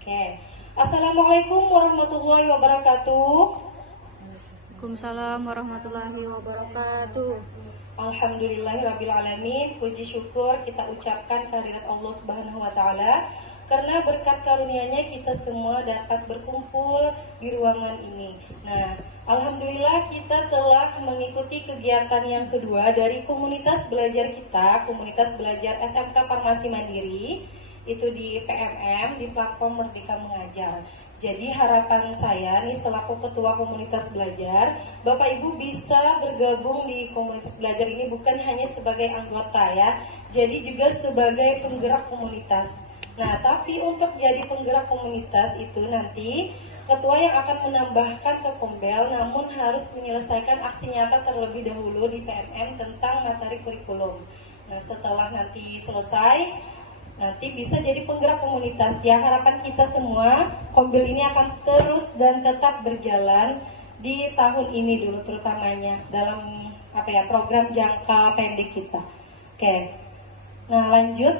Oke. Assalamualaikum warahmatullahi wabarakatuh. Waalaikumsalam warahmatullahi wabarakatuh. Alhamdulillahirrabbilalamin. Puji syukur kita ucapkan kehadirat Allah Subhanahu wa Ta'ala, karena berkat karunia-Nya kita semua dapat berkumpul di ruangan ini. Nah, alhamdulillah kita telah mengikuti kegiatan yang kedua dari komunitas belajar kita, komunitas belajar SMK Farmasi Mandiri, itu di PMM, di platform Merdeka Mengajar. Jadi harapan saya nih selaku ketua komunitas belajar, Bapak Ibu bisa bergabung di komunitas belajar ini bukan hanya sebagai anggota ya, jadi juga sebagai penggerak komunitas. Nah, tapi untuk jadi penggerak komunitas itu nanti ketua yang akan menambahkan ke Kombel, namun harus menyelesaikan aksi nyata terlebih dahulu di PMM tentang materi kurikulum. Nah, setelah nanti selesai, nanti bisa jadi penggerak komunitas ya. Harapan kita semua, Kombel ini akan terus dan tetap berjalan di tahun ini dulu terutamanya dalam program jangka pendek kita. Oke. Nah, lanjut.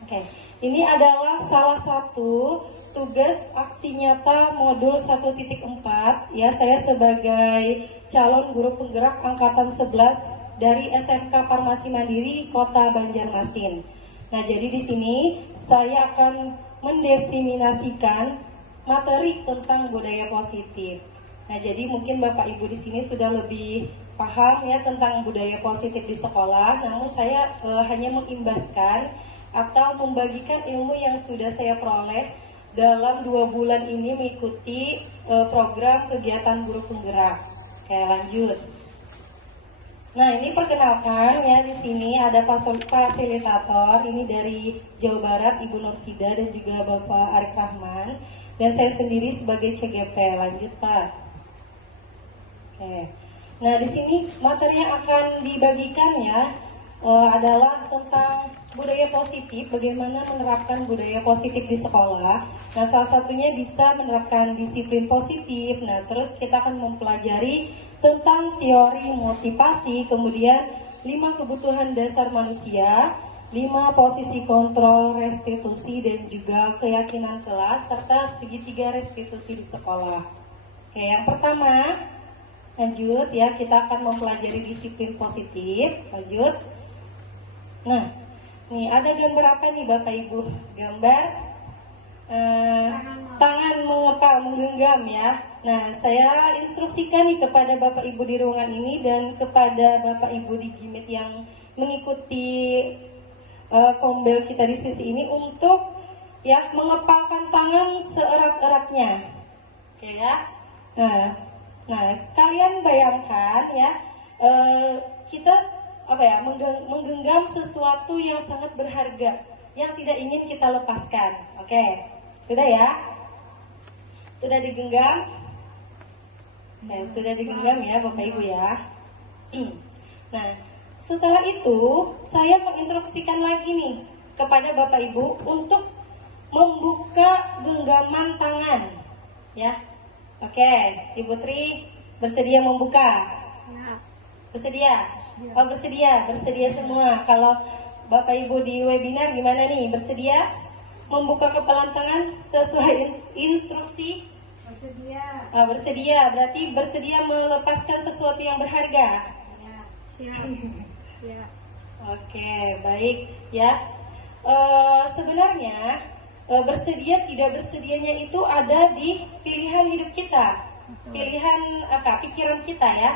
Oke. Ini adalah salah satu tugas aksi nyata modul 1.4 ya. Saya sebagai calon guru penggerak angkatan 11 dari SMK Farmasi Mandiri Kota Banjarmasin. Nah, jadi di sini saya akan mendiseminasikan materi tentang budaya positif. Nah, jadi mungkin Bapak Ibu di sini sudah lebih paham ya tentang budaya positif di sekolah. Namun saya hanya mengimbaskan atau membagikan ilmu yang sudah saya peroleh dalam 2 bulan ini mengikuti program kegiatan guru penggerak. Oke, lanjut. Nah, ini perkenalkan ya, di sini ada fasilitator, ini dari Jawa Barat, Ibu Nursida dan juga Bapak Arif Rahman, dan saya sendiri sebagai CGP. Lanjut, Pak. Oke. Nah, di sini materi yang akan dibagikan ya adalah tentang budaya positif, bagaimana menerapkan budaya positif di sekolah. Nah, salah satunya bisa menerapkan disiplin positif. Nah, terus kita akan mempelajari tentang teori motivasi, kemudian 5 kebutuhan dasar manusia, 5 posisi kontrol restitusi dan juga keyakinan kelas, serta segitiga restitusi di sekolah. Oke, yang pertama, lanjut ya, kita akan mempelajari disiplin positif. Lanjut. Nah, nih ada gambar apa nih Bapak Ibu? Gambar tangan mengepal, menggenggam ya. Nah, saya instruksikan nih kepada Bapak Ibu di ruangan ini dan kepada Bapak Ibu di Gimit yang mengikuti Kombel kita di sisi ini untuk ya mengepalkan tangan seerat-eratnya. Oke ya. Nah, kalian bayangkan ya, kita menggenggam sesuatu yang sangat berharga yang tidak ingin kita lepaskan. Oke, sudah ya? Sudah digenggam? Sudah digenggam ya Bapak Ibu ya. Nah, setelah itu saya menginstruksikan lagi nih kepada Bapak Ibu untuk membuka genggaman tangan ya. Oke, Ibu Tri bersedia membuka? Bersedia? Oh, bersedia semua. Kalau Bapak Ibu di webinar gimana nih? Bersedia membuka kepalan tangan sesuai instruksi? Bersedia. Bersedia, berarti bersedia melepaskan sesuatu yang berharga? Ya. Siap. Ya. Oke, baik ya. Sebenarnya bersedia tidak bersedianya itu ada di pilihan hidup kita. Pilihan pikiran kita ya.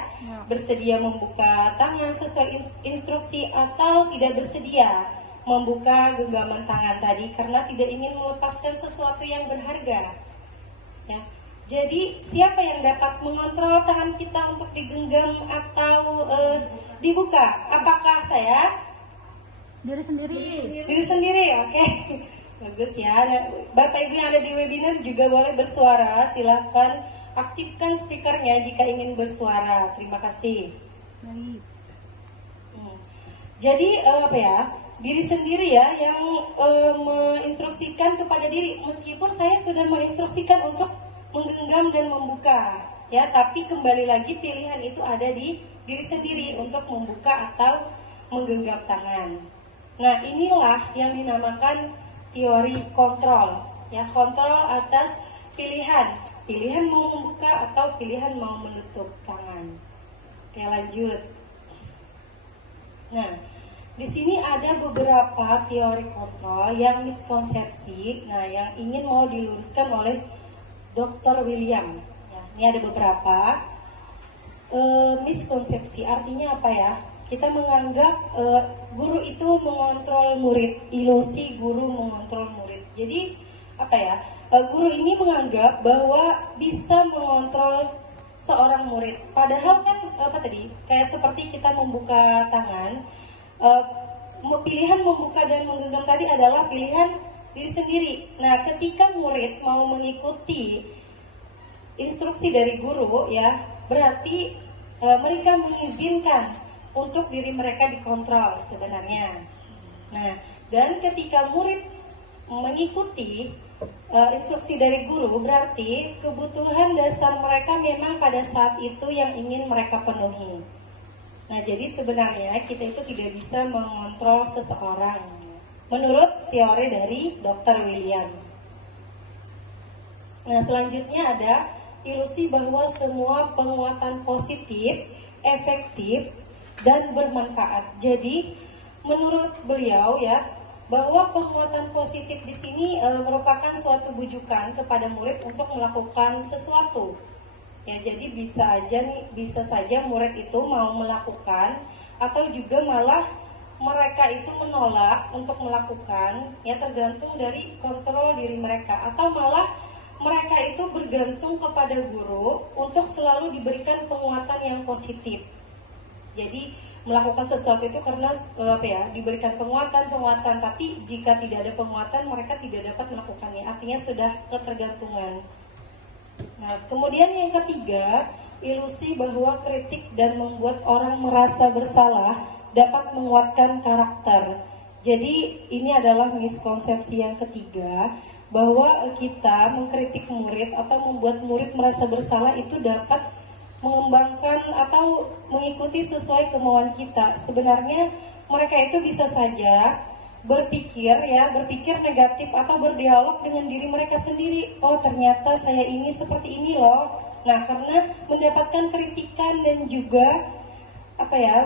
Bersedia membuka tangan sesuai instruksi atau tidak bersedia membuka genggaman tangan tadi karena tidak ingin melepaskan sesuatu yang berharga ya. Jadi siapa yang dapat mengontrol tangan kita untuk digenggam atau dibuka? Apakah saya? Diri sendiri. Diri sendiri, oke. Bagus ya. Nah, Bapak Ibu yang ada di webinar juga boleh bersuara. Silakan aktifkan speakernya jika ingin bersuara. Terima kasih. Baik. Jadi diri sendiri ya yang menginstruksikan kepada diri. Meskipun saya sudah menginstruksikan untuk menggenggam dan membuka, ya, tapi kembali lagi pilihan itu ada di diri sendiri untuk membuka atau menggenggam tangan. Nah, inilah yang dinamakan teori kontrol, ya, kontrol atas pilihan mau membuka atau pilihan mau menutup tangan. Oke, lanjut. Nah, di sini ada beberapa teori kontrol yang miskonsepsi, nah yang ingin mau diluruskan oleh Dr. William. Ya, ini ada beberapa miskonsepsi. Artinya apa ya? Kita menganggap guru itu mengontrol murid, ilusi guru mengontrol murid. Jadi apa ya? Guru ini menganggap bahwa bisa mengontrol seorang murid. Padahal kan kayak seperti kita membuka tangan, pilihan membuka dan menggenggam tadi adalah pilihan diri sendiri. Nah, ketika murid mau mengikuti instruksi dari guru, ya, berarti mereka mengizinkan untuk diri mereka dikontrol sebenarnya. Nah, dan ketika murid mengikuti instruksi dari guru, berarti kebutuhan dasar mereka memang pada saat itu yang ingin mereka penuhi. Nah, jadi sebenarnya kita itu tidak bisa mengontrol seseorang, menurut teori dari Dr. William. Nah, selanjutnya ada ilusi bahwa semua penguatan positif, efektif, dan bermanfaat. Jadi, menurut beliau ya, bahwa penguatan positif di sini merupakan suatu bujukan kepada murid untuk melakukan sesuatu. Ya, jadi bisa saja murid itu mau melakukan atau juga malah mereka itu menolak untuk melakukan, ya tergantung dari kontrol diri mereka, atau malah mereka itu bergantung kepada guru untuk selalu diberikan penguatan yang positif. Jadi melakukan sesuatu itu karena diberikan penguatan, tapi jika tidak ada penguatan mereka tidak dapat melakukannya, artinya sudah ketergantungan. Nah, kemudian yang ketiga, ilusi bahwa kritik dan membuat orang merasa bersalah dapat menguatkan karakter. Jadi ini adalah miskonsepsi yang ketiga, bahwa kita mengkritik murid atau membuat murid merasa bersalah itu dapat mengembangkan atau mengikuti sesuai kemauan kita. Sebenarnya mereka itu bisa saja berpikir negatif atau berdialog dengan diri mereka sendiri. Oh, ternyata saya ini seperti ini loh. Nah, karena mendapatkan kritikan dan juga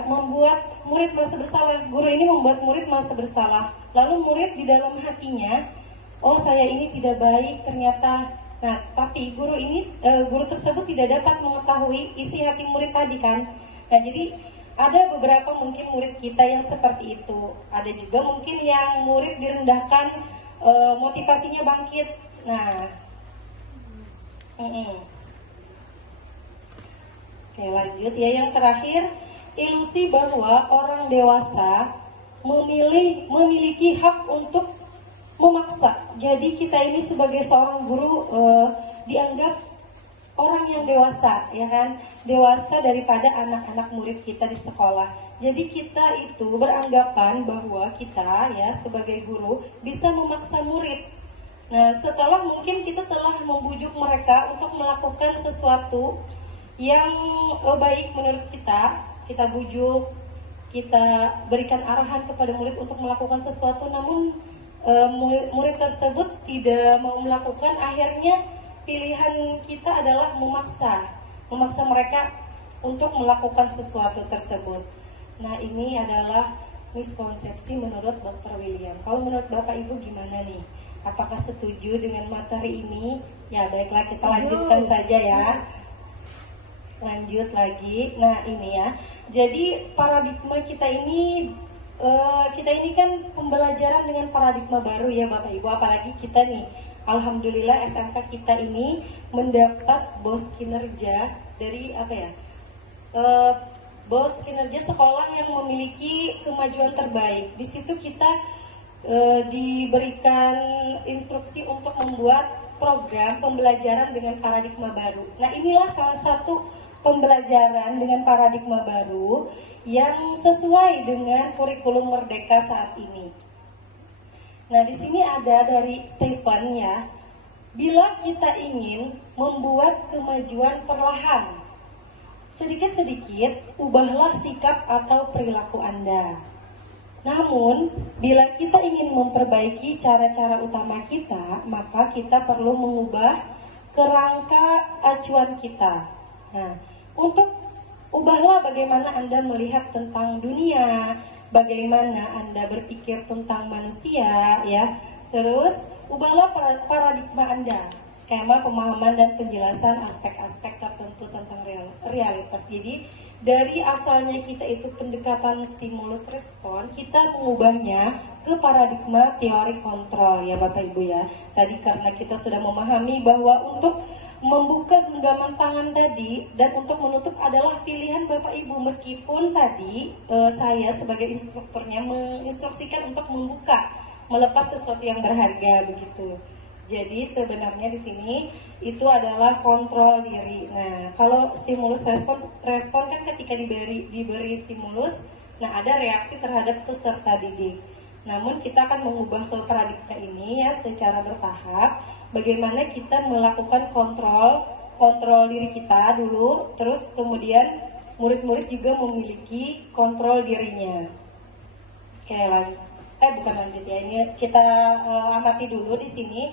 membuat murid merasa bersalah. Guru ini membuat murid merasa bersalah. Lalu murid di dalam hatinya, oh saya ini tidak baik ternyata. Nah, tapi guru tersebut tidak dapat mengetahui isi hati murid tadi kan. Nah, jadi ada beberapa mungkin murid kita yang seperti itu. Ada juga mungkin yang murid direndahkan, motivasinya bangkit. Nah, Oke, lanjut ya. Yang terakhir, ilusi bahwa orang dewasa memiliki hak untuk memaksa. Jadi kita ini sebagai seorang guru dianggap orang yang dewasa, ya kan? Dewasa daripada anak-anak murid kita di sekolah. Jadi kita itu beranggapan bahwa kita ya sebagai guru bisa memaksa murid. Nah, setelah mungkin kita telah membujuk mereka untuk melakukan sesuatu yang baik menurut kita bujuk, kita berikan arahan kepada murid untuk melakukan sesuatu, namun murid tersebut tidak mau melakukan, akhirnya pilihan kita adalah memaksa mereka untuk melakukan sesuatu tersebut. Nah, ini adalah miskonsepsi menurut Dr. William. Kalau menurut Bapak Ibu gimana nih? Apakah setuju dengan materi ini? Ya, baiklah, kita lanjutkan saja ya. Lanjut lagi. Nah, ini ya. Jadi paradigma kita ini kan pembelajaran dengan paradigma baru ya Bapak Ibu. Apalagi kita nih, alhamdulillah SMK kita ini mendapat BOS kinerja dari BOS kinerja sekolah yang memiliki kemajuan terbaik. Di situ kita diberikan instruksi untuk membuat program pembelajaran dengan paradigma baru. Nah, inilah salah satu pembelajaran dengan paradigma baru yang sesuai dengan kurikulum Merdeka saat ini. Nah, di sini ada dari Stephen ya. Bila kita ingin membuat kemajuan perlahan, sedikit-sedikit ubahlah sikap atau perilaku Anda. Namun, bila kita ingin memperbaiki cara-cara utama kita, maka kita perlu mengubah kerangka acuan kita. Nah, untuk ubahlah bagaimana Anda melihat tentang dunia, bagaimana Anda berpikir tentang manusia, ya. Terus, ubahlah paradigma Anda, skema pemahaman dan penjelasan aspek-aspek tertentu tentang realitas. Jadi, dari asalnya kita itu pendekatan stimulus respon, kita mengubahnya ke paradigma teori kontrol, ya Bapak Ibu ya. Tadi karena kita sudah memahami bahwa untuk membuka genggaman tangan tadi dan untuk menutup adalah pilihan Bapak Ibu, meskipun tadi saya sebagai instrukturnya menginstruksikan untuk membuka, melepas sesuatu yang berharga begitu. Jadi sebenarnya di sini itu adalah kontrol diri. Nah, kalau stimulus respon kan ketika diberi stimulus, nah ada reaksi terhadap peserta didik. Namun kita akan mengubah ke paradigma ini ya secara bertahap. Bagaimana kita melakukan kontrol diri kita dulu, terus kemudian murid-murid juga memiliki kontrol dirinya. Oke, bukan lanjut ya. Ini kita amati dulu di sini.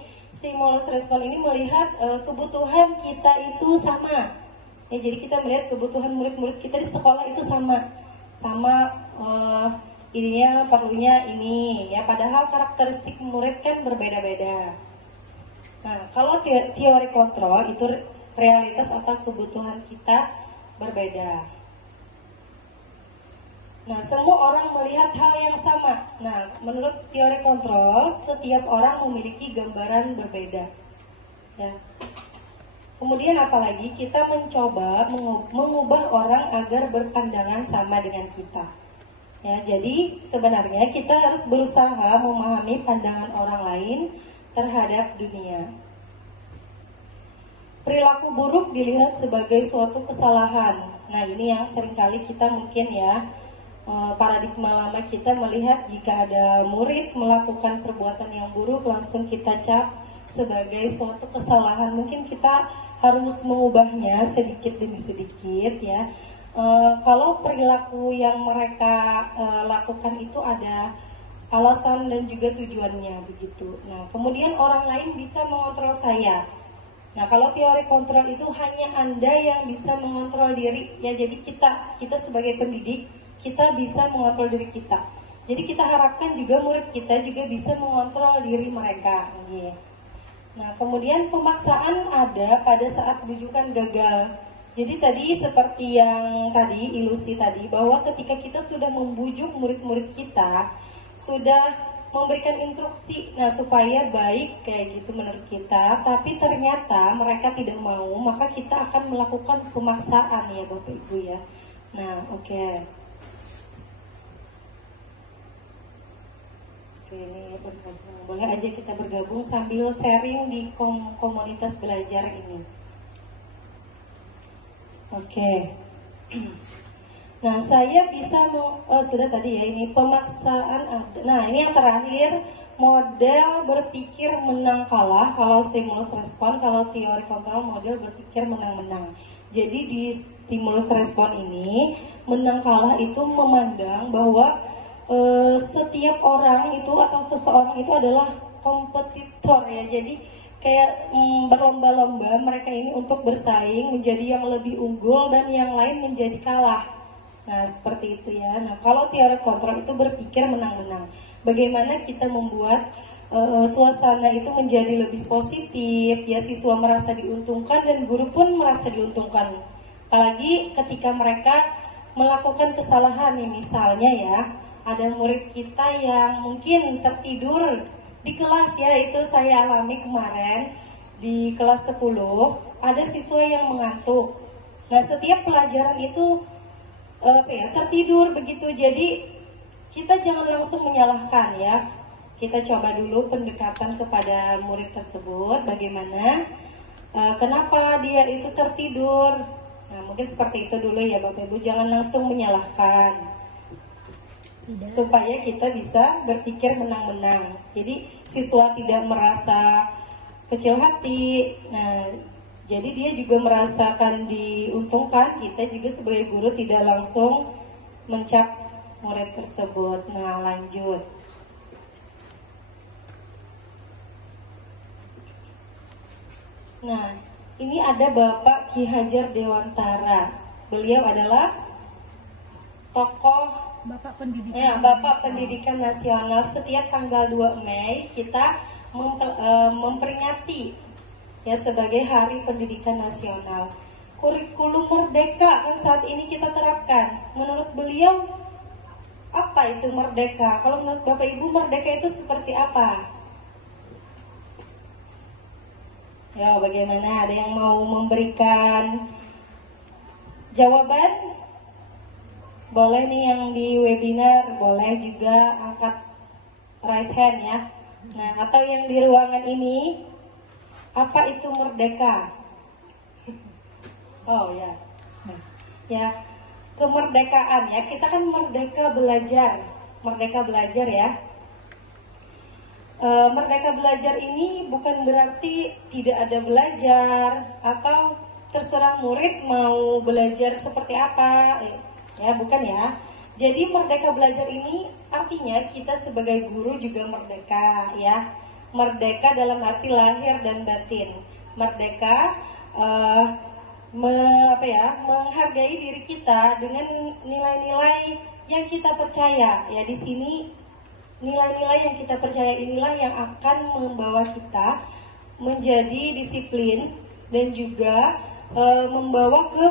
Stimulus respon ini melihat kebutuhan kita itu sama. Ya, jadi kita melihat kebutuhan murid-murid kita di sekolah itu sama ininya perlunya ini ya, padahal karakteristik murid kan berbeda-beda. Nah, kalau teori kontrol itu realitas atau kebutuhan kita berbeda. Nah, semua orang melihat hal yang sama. Nah, menurut teori kontrol, setiap orang memiliki gambaran berbeda. Ya. Kemudian apalagi kita mencoba mengubah orang agar berpandangan sama dengan kita. Ya, jadi sebenarnya kita harus berusaha memahami pandangan orang lain terhadap dunia. Perilaku buruk dilihat sebagai suatu kesalahan. Nah, ini yang seringkali kita mungkin ya, paradigma lama kita melihat jika ada murid melakukan perbuatan yang buruk langsung kita cap sebagai suatu kesalahan. Mungkin kita harus mengubahnya sedikit demi sedikit ya. Kalau perilaku yang mereka lakukan itu ada alasan dan juga tujuannya begitu. Nah, kemudian orang lain bisa mengontrol saya. Nah, kalau teori kontrol itu hanya Anda yang bisa mengontrol diri ya. Jadi kita sebagai pendidik, kita bisa mengontrol diri kita. Jadi kita harapkan juga murid kita juga bisa mengontrol diri mereka. Nah, kemudian pemaksaan ada pada saat rujukan gagal. Jadi tadi seperti yang tadi, ilusi tadi, bahwa ketika kita sudah membujuk murid-murid kita, sudah memberikan instruksi, nah supaya baik kayak gitu menurut kita, tapi ternyata mereka tidak mau, maka kita akan melakukan pemaksaan ya Bapak Ibu ya. Nah, oke. Oke, ini bergabung. Boleh aja kita bergabung sambil sharing di komunitas belajar ini. Oke. Nah, saya bisa sudah tadi ya, ini pemaksaan ada. Nah, ini yang terakhir, model berpikir menang kalah. Kalau stimulus respon, kalau teori kontrol model berpikir menang-menang. Jadi di stimulus respon ini, menang kalah itu memandang bahwa setiap orang itu atau seseorang itu adalah kompetitor ya. Jadi kayak berlomba-lomba mereka ini untuk bersaing menjadi yang lebih unggul dan yang lain menjadi kalah. Nah, seperti itu ya. Nah, kalau teori kontrol itu berpikir menang-menang. Bagaimana kita membuat suasana itu menjadi lebih positif, ya siswa merasa diuntungkan dan guru pun merasa diuntungkan. Apalagi ketika mereka melakukan kesalahan nih, misalnya ya, ada murid kita yang mungkin tertidur di kelas ya, itu saya alami kemarin di kelas 10, ada siswa yang mengantuk. Nah, setiap pelajaran itu tertidur begitu. Jadi kita jangan langsung menyalahkan ya. Kita coba dulu pendekatan kepada murid tersebut, bagaimana kenapa dia itu tertidur. Nah, mungkin seperti itu dulu ya Bapak Ibu, jangan langsung menyalahkan. Supaya kita bisa berpikir menang-menang. Jadi siswa tidak merasa kecil hati. Nah, jadi dia juga merasakan diuntungkan. Kita juga sebagai guru tidak langsung mencap murid tersebut. Nah, lanjut. Nah, ini ada Bapak Ki Hajar Dewantara. Beliau adalah tokoh Bapak Pendidikan Nasional. Setiap tanggal 2 Mei kita memperingati ya sebagai Hari Pendidikan Nasional. Kurikulum Merdeka kan saat ini kita terapkan. Menurut beliau apa itu merdeka? Kalau menurut Bapak Ibu merdeka itu seperti apa? Ya, bagaimana? Ada yang mau memberikan jawaban? Boleh nih yang di webinar, boleh juga angkat raise hand ya. Nah, atau yang di ruangan ini, apa itu merdeka? Oh ya, ya kemerdekaan ya. Kita kan merdeka belajar ya. Merdeka belajar ini bukan berarti tidak ada belajar atau terserah murid mau belajar seperti apa, ya bukan ya. Jadi merdeka belajar ini artinya kita sebagai guru juga merdeka ya. Merdeka dalam arti lahir dan batin. Merdeka menghargai diri kita dengan nilai-nilai yang kita percaya ya. Di sini nilai-nilai yang kita percaya inilah yang akan membawa kita menjadi disiplin dan juga membawa ke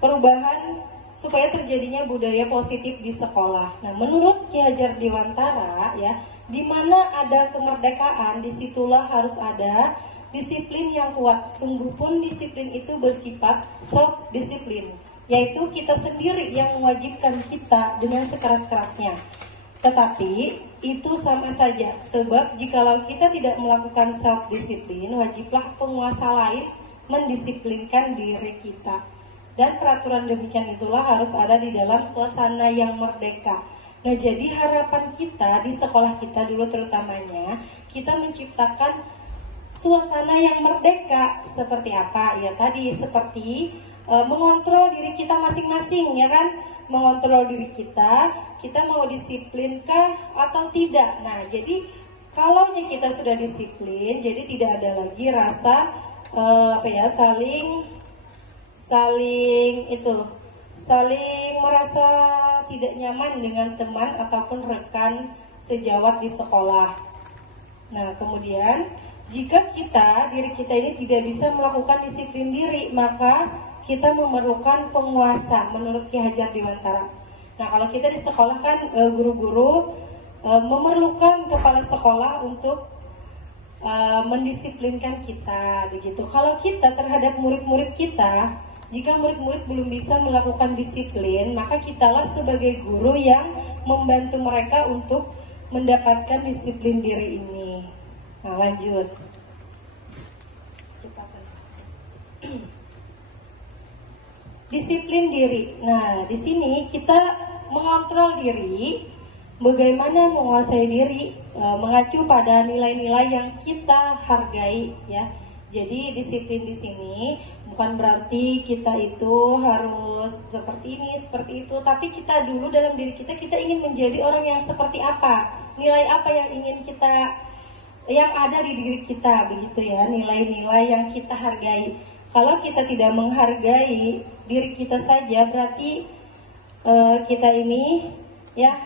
perubahan supaya terjadinya budaya positif di sekolah. Nah, menurut Ki Hajar Dewantara ya, di mana ada kemerdekaan, disitulah harus ada disiplin yang kuat. Sungguh pun disiplin itu bersifat self-disiplin, yaitu kita sendiri yang mewajibkan kita dengan sekeras-kerasnya. Tetapi itu sama saja, sebab jikalau kita tidak melakukan self-disiplin, wajiblah penguasa lain mendisiplinkan diri kita. Dan peraturan demikian itulah harus ada di dalam suasana yang merdeka. Nah, jadi harapan kita di sekolah kita dulu terutamanya, kita menciptakan suasana yang merdeka. Seperti apa? Ya tadi, seperti mengontrol diri kita masing-masing, ya kan? Mengontrol diri kita mau disiplinkah atau tidak. Nah, jadi kalau kita sudah disiplin, jadi tidak ada lagi rasa saling merasa tidak nyaman dengan teman ataupun rekan sejawat di sekolah. Nah, kemudian jika diri kita ini tidak bisa melakukan disiplin diri, maka kita memerlukan penguasa menurut Ki Hajar Dewantara. Nah, kalau kita di sekolah kan guru-guru memerlukan kepala sekolah untuk mendisiplinkan kita begitu. Kalau kita terhadap murid-murid kita, jika murid-murid belum bisa melakukan disiplin, maka kitalah sebagai guru yang membantu mereka untuk mendapatkan disiplin diri ini. Nah, lanjut. Disiplin diri. Nah, di sini kita mengontrol diri, bagaimana menguasai diri, mengacu pada nilai-nilai yang kita hargai ya. Jadi disiplin di sini bukan berarti kita itu harus seperti ini, seperti itu, tapi kita dulu dalam diri kita ingin menjadi orang yang seperti apa, nilai apa yang ingin kita, yang ada di diri kita begitu ya, nilai-nilai yang kita hargai. Kalau kita tidak menghargai diri kita saja, berarti kita ini ya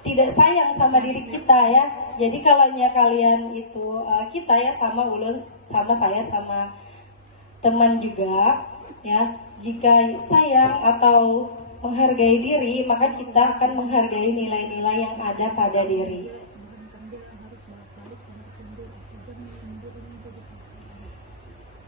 tidak sayang sama diri kita ya. Jadi kalau kalian itu kita ya sama ulun, sama saya, sama teman juga ya, jika sayang atau menghargai diri, maka kita akan menghargai nilai-nilai yang ada pada diri.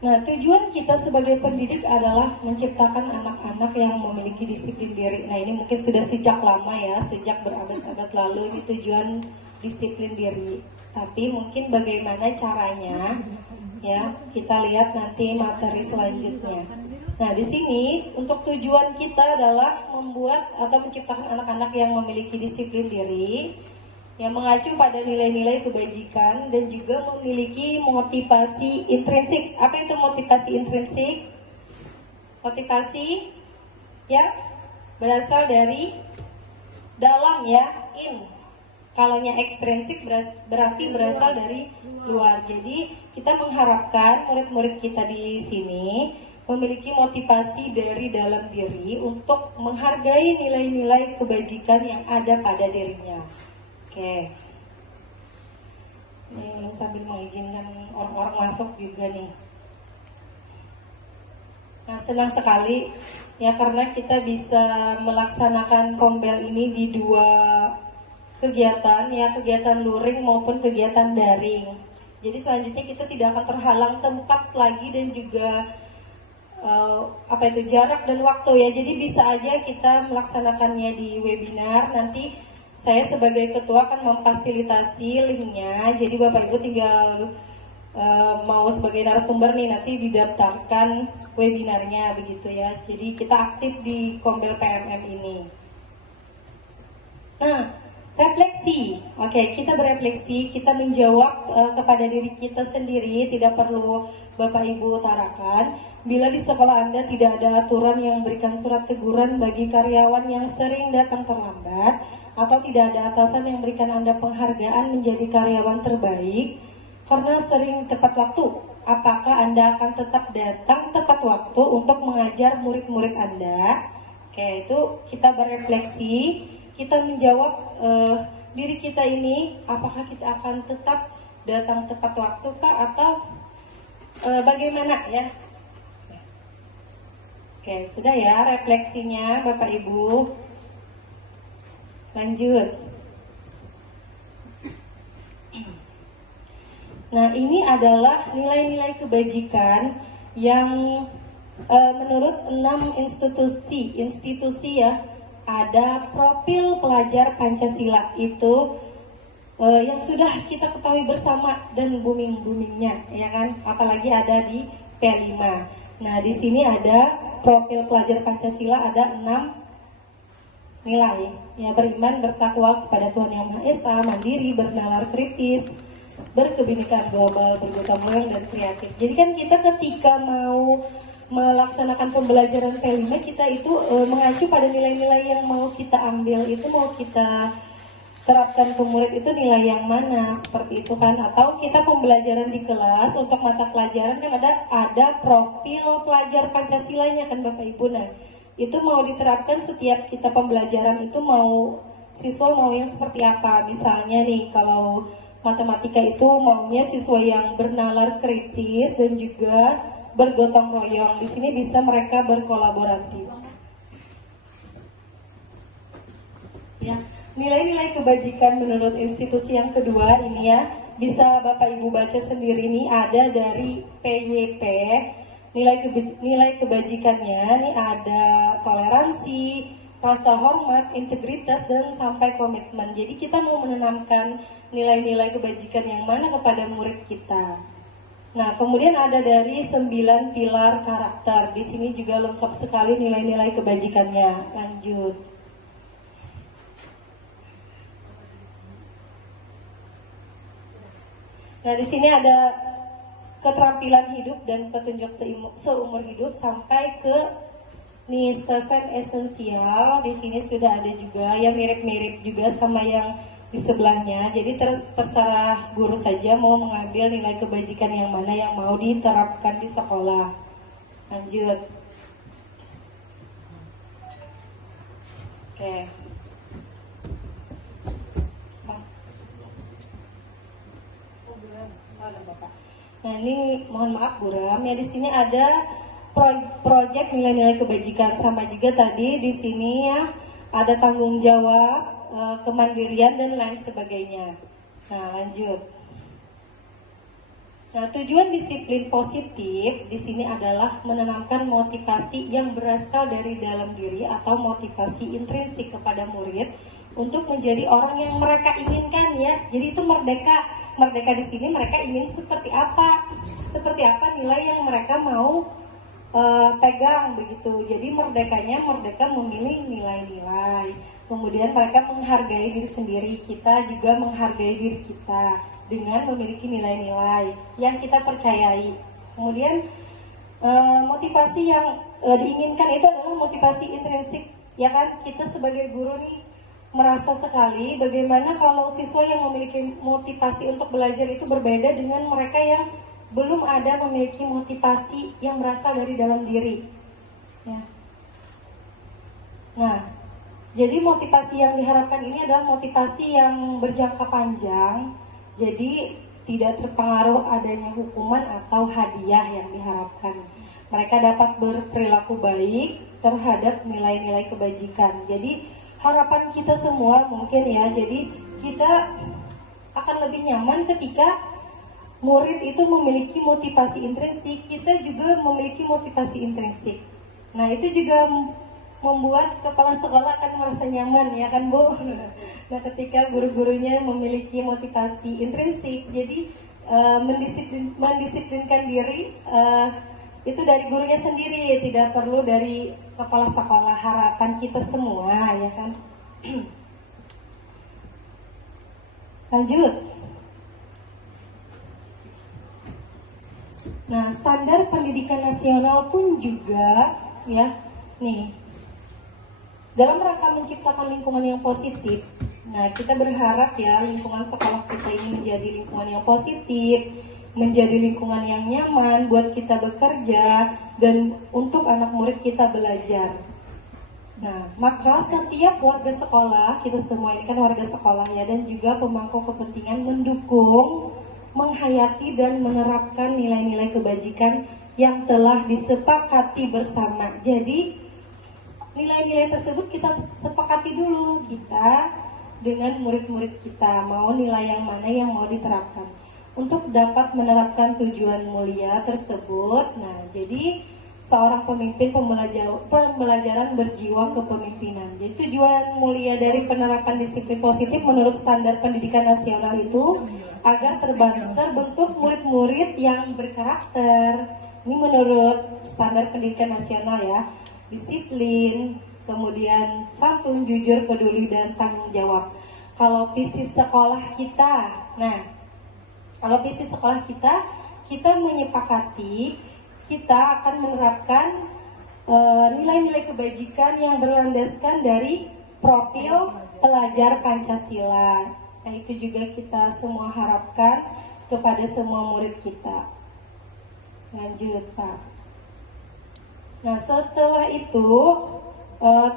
Nah, tujuan kita sebagai pendidik adalah menciptakan anak-anak yang memiliki disiplin diri. Nah, ini mungkin sudah sejak lama ya, sejak berabad-abad lalu ini tujuan disiplin diri. Tapi mungkin bagaimana caranya ya, kita lihat nanti materi selanjutnya. Nah, di sini untuk tujuan kita adalah membuat atau menciptakan anak-anak yang memiliki disiplin diri, yang mengacu pada nilai-nilai kebajikan dan juga memiliki motivasi intrinsik. Apa itu motivasi intrinsik? Motivasi ya berasal dari dalam ya, in. Kalaunya ekstrinsik berarti berasal dari luar. Jadi kita mengharapkan murid-murid kita di sini memiliki motivasi dari dalam diri untuk menghargai nilai-nilai kebajikan yang ada pada dirinya. Oke. Ini sambil mengizinkan orang-orang masuk juga nih. Nah, senang sekali ya karena kita bisa melaksanakan kombel ini di dua kegiatan ya, kegiatan luring maupun kegiatan daring. Jadi selanjutnya kita tidak akan terhalang tempat lagi dan juga jarak dan waktu ya. Jadi bisa aja kita melaksanakannya di webinar. Nanti saya sebagai ketua akan memfasilitasi linknya. Jadi Bapak Ibu tinggal mau sebagai narasumber nih nanti didaftarkan webinarnya begitu ya. Jadi kita aktif di Kombel PMM ini. Nah, refleksi. Oke, kita berefleksi, kita menjawab kepada diri kita sendiri, tidak perlu Bapak Ibu utarakan. Bila di sekolah Anda tidak ada aturan yang memberikan surat teguran bagi karyawan yang sering datang terlambat, atau tidak ada atasan yang memberikan Anda penghargaan menjadi karyawan terbaik karena sering tepat waktu, apakah Anda akan tetap datang tepat waktu untuk mengajar murid-murid Anda? Oke, itu kita berefleksi, kita menjawab diri kita ini, apakah kita akan tetap datang tepat waktu kah atau bagaimana ya? Oke, sudah ya refleksinya Bapak Ibu. Lanjut. Nah, ini adalah nilai-nilai kebajikan yang menurut 6 institusi ya. Ada profil pelajar Pancasila itu yang sudah kita ketahui bersama dan booming-boomingnya ya kan, apalagi ada di P5. Nah, di sini ada profil pelajar Pancasila, ada 6 nilai ya: beriman, bertakwa kepada Tuhan Yang Maha Esa, mandiri, bernalar kritis, berkebinekaan global, bergotong royong, dan kreatif. Jadi kan kita ketika mau melaksanakan pembelajaran P5 kita itu mengacu pada nilai-nilai yang mau kita ambil, itu mau kita terapkan ke murid itu nilai yang mana, seperti itu kan. Atau kita pembelajaran di kelas untuk mata pelajaran yang ada profil pelajar Pancasilanya kan Bapak Ibu. Nah, itu mau diterapkan setiap kita pembelajaran itu mau siswa mau yang seperti apa. Misalnya nih kalau matematika itu maunya siswa yang bernalar kritis dan juga bergotong royong. Di sini bisa mereka berkolaborasi. Ya, nilai-nilai kebajikan menurut institusi yang kedua ini ya, bisa Bapak Ibu baca sendiri nih, ada dari PYP. Nilai kebajikannya nih ada toleransi, rasa hormat, integritas, dan sampai komitmen. Jadi kita mau menanamkan nilai-nilai kebajikan yang mana kepada murid kita. Nah, kemudian ada dari 9 pilar karakter. Di sini juga lengkap sekali nilai-nilai kebajikannya. Lanjut. Nah, di sini ada keterampilan hidup dan petunjuk seumur hidup sampai ke nih 7 esensial. Di sini sudah ada juga yang mirip-mirip juga sama yang di sebelahnya. Jadi terserah guru saja mau mengambil nilai kebajikan yang mana yang mau diterapkan di sekolah. Lanjut. Oke. Nah, ini mohon maaf Buram ya, di sini ada proyek nilai-nilai kebajikan, sama juga tadi di sini ya ada tanggung jawab, kemandirian, dan lain sebagainya. Nah, lanjut. Nah, tujuan disiplin positif di sini adalah menanamkan motivasi yang berasal dari dalam diri atau motivasi intrinsik kepada murid untuk menjadi orang yang mereka inginkan ya. Jadi itu merdeka. Merdeka di sini mereka ingin seperti apa? Seperti apa nilai yang mereka mau pegang begitu. Jadi merdeka memilih nilai-nilai. Kemudian mereka menghargai diri sendiri, kita juga menghargai diri kita dengan memiliki nilai-nilai yang kita percayai. Kemudian motivasi yang diinginkan itu adalah motivasi intrinsik, ya kan? Kita sebagai guru nih merasa sekali bagaimana kalau siswa yang memiliki motivasi untuk belajar itu berbeda dengan mereka yang belum ada memiliki motivasi yang berasal dari dalam diri. Ya. Nah, jadi motivasi yang diharapkan ini adalah motivasi yang berjangka panjang. Jadi tidak terpengaruh adanya hukuman atau hadiah yang diharapkan. Mereka dapat berperilaku baik terhadap nilai-nilai kebajikan. Jadi harapan kita semua mungkin ya, jadi kita akan lebih nyaman ketika murid itu memiliki motivasi intrinsik, kita juga memiliki motivasi intrinsik. Nah, itu juga membuat kepala sekolah akan merasa nyaman, ya kan Bu? Nah, ketika guru-gurunya memiliki motivasi intrinsik, jadi mendisiplinkan diri itu dari gurunya sendiri, tidak perlu dari kepala sekolah. Harapan kita semua, ya kan? Lanjut. Nah, standar pendidikan nasional pun juga, ya, nih, dalam rangka menciptakan lingkungan yang positif. Nah, kita berharap ya lingkungan sekolah kita ini menjadi lingkungan yang positif, menjadi lingkungan yang nyaman buat kita bekerja dan untuk anak murid kita belajar. Nah, maka setiap warga sekolah, kita semua ini kan warga sekolah ya, dan juga pemangku kepentingan mendukung, menghayati dan menerapkan nilai-nilai kebajikan yang telah disepakati bersama. Jadi nilai-nilai tersebut kita sepakati dulu kita dengan murid-murid kita, mau nilai yang mana yang mau diterapkan untuk dapat menerapkan tujuan mulia tersebut. Nah, jadi seorang pemimpin pembelajaran berjiwa kepemimpinan. Jadi tujuan mulia dari penerapan disiplin positif menurut standar pendidikan nasional itu agar terbentuk murid-murid yang berkarakter. Ini menurut standar pendidikan nasional ya. Disiplin, kemudian santun, jujur, peduli, dan tanggung jawab. Kalau visi sekolah kita, kalau visi sekolah kita menyepakati kita akan menerapkan nilai-nilai kebajikan yang berlandaskan dari profil pelajar Pancasila. Nah, itu juga kita semua harapkan kepada semua murid kita. Lanjut, Pak. Nah, setelah itu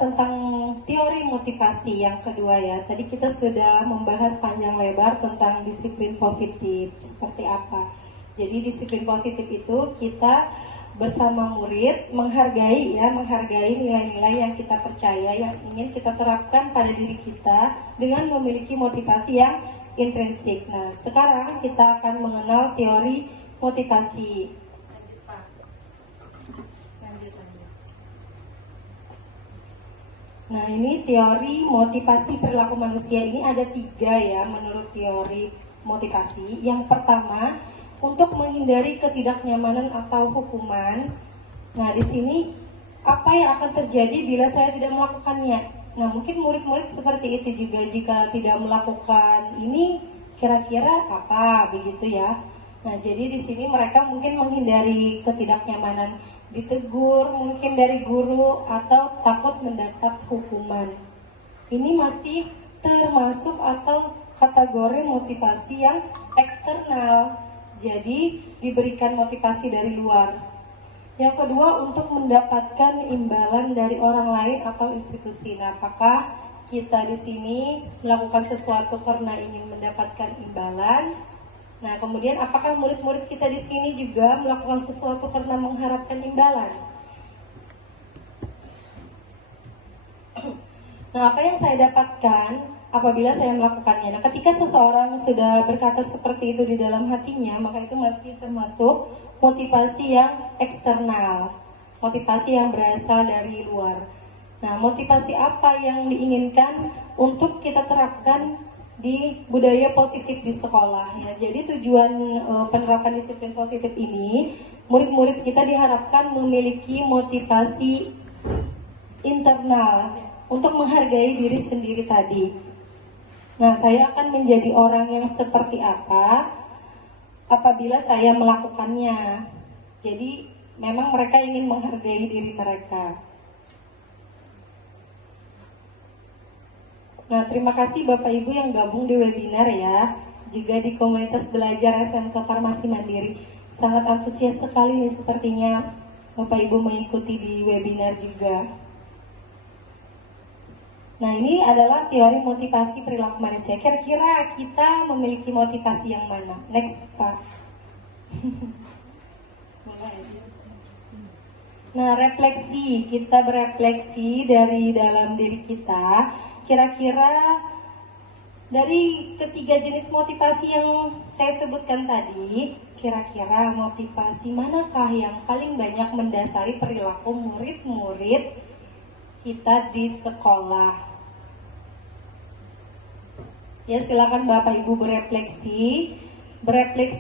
tentang teori motivasi yang kedua ya. Tadi kita sudah membahas panjang lebar tentang disiplin positif seperti apa. Jadi disiplin positif itu kita bersama murid menghargai nilai-nilai yang kita percaya, yang ingin kita terapkan pada diri kita dengan memiliki motivasi yang intrinsik. Nah, sekarang kita akan mengenal teori motivasi. Nah, ini teori motivasi perilaku manusia ini ada 3 ya menurut teori motivasi. Yang pertama, untuk menghindari ketidaknyamanan atau hukuman. Nah, di sini apa yang akan terjadi bila saya tidak melakukannya? Nah, mungkin murid-murid seperti itu juga, jika tidak melakukan ini kira-kira apa begitu ya. Nah, jadi di sini mereka mungkin menghindari ketidaknyamanan, ditegur mungkin dari guru atau takut mendapat hukuman. Ini masih termasuk atau kategori motivasi yang eksternal. Jadi diberikan motivasi dari luar. Yang kedua, untuk mendapatkan imbalan dari orang lain atau institusi. Nah, apakah kita di sini melakukan sesuatu karena ingin mendapatkan imbalan? Nah, kemudian apakah murid-murid kita di sini juga melakukan sesuatu karena mengharapkan imbalan? Nah, apa yang saya dapatkan apabila saya melakukannya? Nah, ketika seseorang sudah berkata seperti itu di dalam hatinya, maka itu masih termasuk motivasi yang eksternal, motivasi yang berasal dari luar. Nah, motivasi apa yang diinginkan untuk kita terapkan di budaya positif di sekolah ya. Jadi tujuan penerapan disiplin positif ini, murid-murid kita diharapkan memiliki motivasi internal untuk menghargai diri sendiri tadi. Nah, saya akan menjadi orang yang seperti apa apabila saya melakukannya. Jadi memang mereka ingin menghargai diri mereka. Nah, terima kasih Bapak Ibu yang gabung di webinar ya, juga di komunitas belajar SMK Farmasi Mandiri. Sangat antusias sekali nih sepertinya Bapak Ibu mengikuti di webinar juga. Nah, ini adalah teori motivasi perilaku manusia. Kira-kira kita memiliki motivasi yang mana? Next, Pak. Nah, refleksi. Kita berefleksi dari dalam diri kita. Kira-kira dari ketiga jenis motivasi yang saya sebutkan tadi, kira-kira motivasi manakah yang paling banyak mendasari perilaku murid-murid kita di sekolah? Ya, silakan Bapak Ibu berefleksi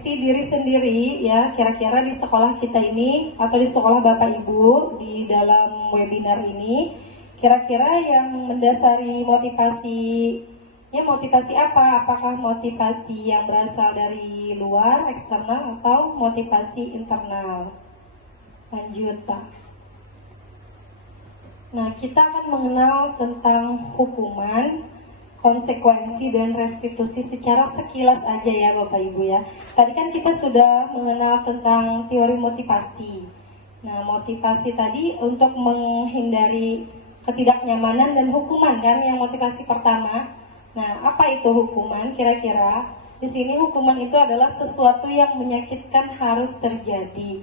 diri sendiri ya, kira-kira di sekolah kita ini atau di sekolah Bapak Ibu di dalam webinar ini, kira-kira yang mendasari motivasi apa? Apakah motivasi yang berasal dari luar, eksternal, atau motivasi internal? Lanjut, Pak. Nah, kita akan mengenal tentang hukuman, konsekuensi, dan restitusi secara sekilas aja ya Bapak Ibu ya. Tadi kan kita sudah mengenal tentang teori motivasi. Nah, motivasi tadi untuk menghindari ketidaknyamanan dan hukuman kan yang motivasi pertama. Nah, apa itu hukuman kira-kira? Di sini hukuman itu adalah sesuatu yang menyakitkan harus terjadi.